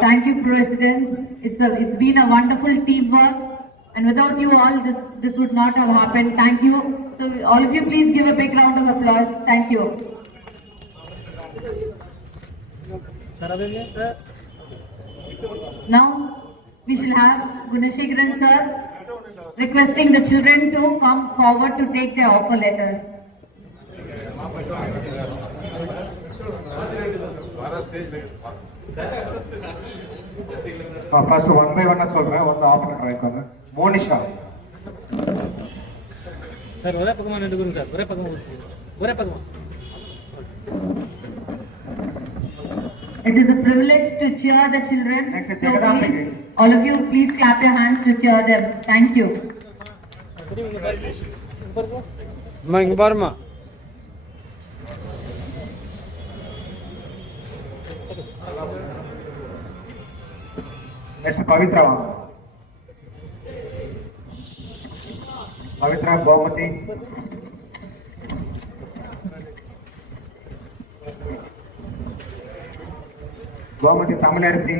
Thank you, President. It's been a wonderful teamwork, and without you all, this would not have happened. Thank you. So, all of you, please give a big round of applause. Thank you. Now, we shall have Gunashekaran sir requesting the children to come forward to take their offer letters. First one by ஒன்னா சொல்றேன். வந்து of letter வாங்கிக்கோங்க. Monisha sir ஒரே பக்கமா நின்னுக்குங்க sir. ஒரே பக்கமா. It is a privilege to cheer the children. Next, So please, all of you, please clap your hands to cheer them. Thank you. இங்க பாருமா. நெக்ஸ்ட் பவித்ரா வாங்க. Pavithra, Gomathi, Gomathi Tamilarasi,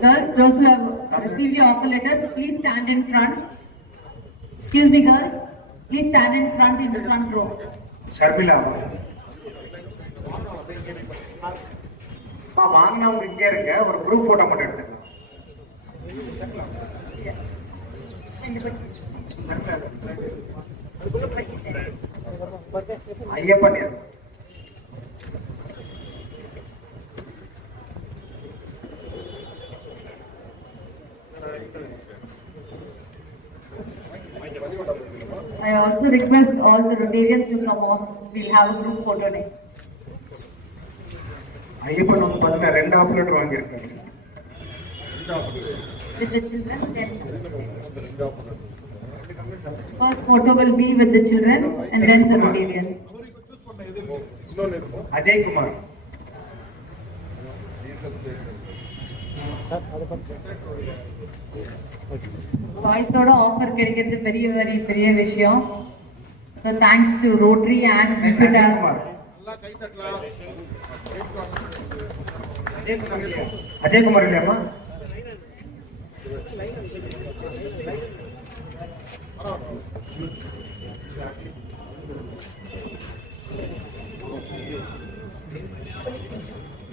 Girls, those who have received your offer letters, please stand in front. Excuse me, girls. Please stand in front in the front row. Sharmila வாங்கினவங்க இங்கே இருக்க. ஒரு group photo மட்டும் எடுத்துக்கலாம். Ayyappan S. I also request all the Rotarians to come off. We'll have a group photo next. Ayyappan வந்து பாத்தீங்கன்னா 2 of letter வாங்கியிருக்காரு. With the children, then first photo will be with the children and then the Rotarians. Ajay Kumar, பாய்ஸோட offer கிடைக்கிறது பெரிய விஷயம். So thanks to Rotary and next Mr. Ajay Das. Kumar. Ajay Kumar இல்லையாம்மா?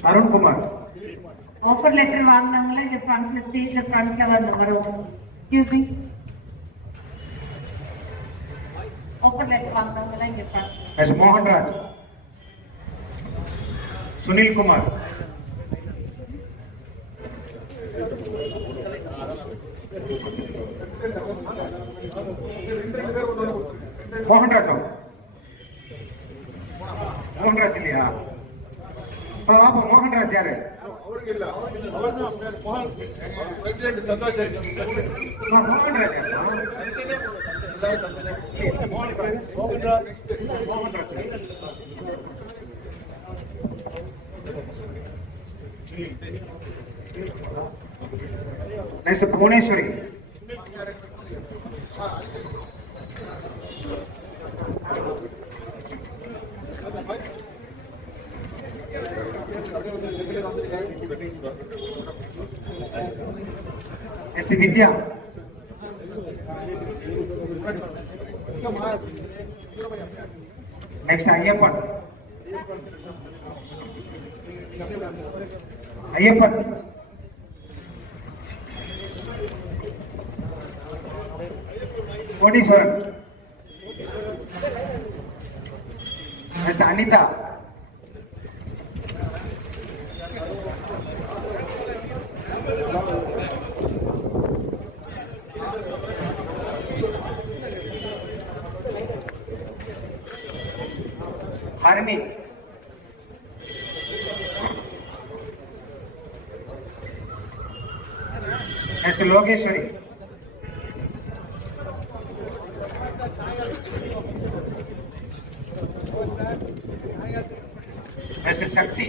Arunkumar, offer letter வாங்குனாங்களே இந்த ஃப்ரண்ட்ல ஸ்டேஜ்ல ஃப்ரண்ட்ல வரும். Excuse me. ஆஃபர் லெட்டர் வாங்குனாங்களே இங்க ஃப்ரண்ட். எஸ் மோகன்ராஜ், சுனில் குமார், மோகன்ராஜ் மோகன்ராஜ் இல்லையா? ஆமா மோகன்ராஜ் யாரு? President Santosh Mohanraj next Bhuvaneshwari, next Vidya, next Ayyappan, Ayyappan, Koteeswaran, Mr. Anita. Harini. Mr. Logeshwari. Mr. Shakti.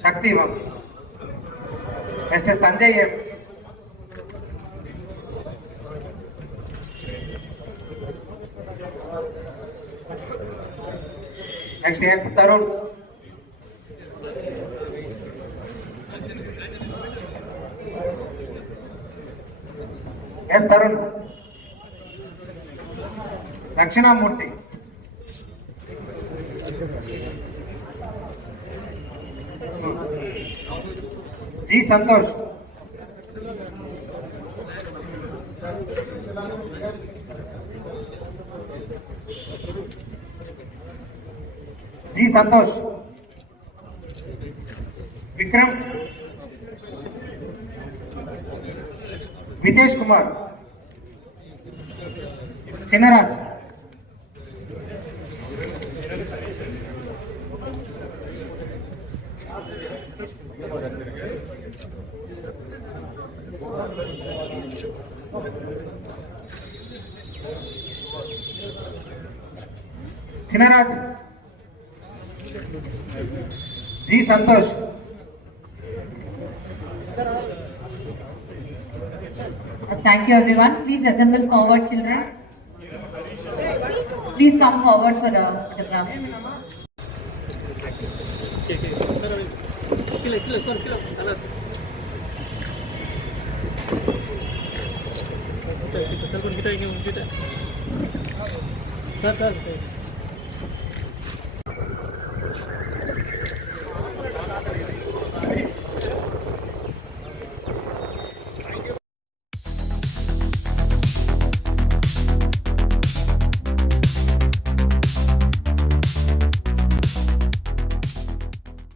Shakti ma'am. Mr. Sanjay S. Next S. Tarun. S. Tarun. Dakshinamurthy. G. Santosh. G. Santosh. Vikram. Vitesh Kumar. Chinnaraj. Chinnaraj. G. Santosh. Thank you everyone. Please assemble forward, children. Please come forward for a photograph. Sir,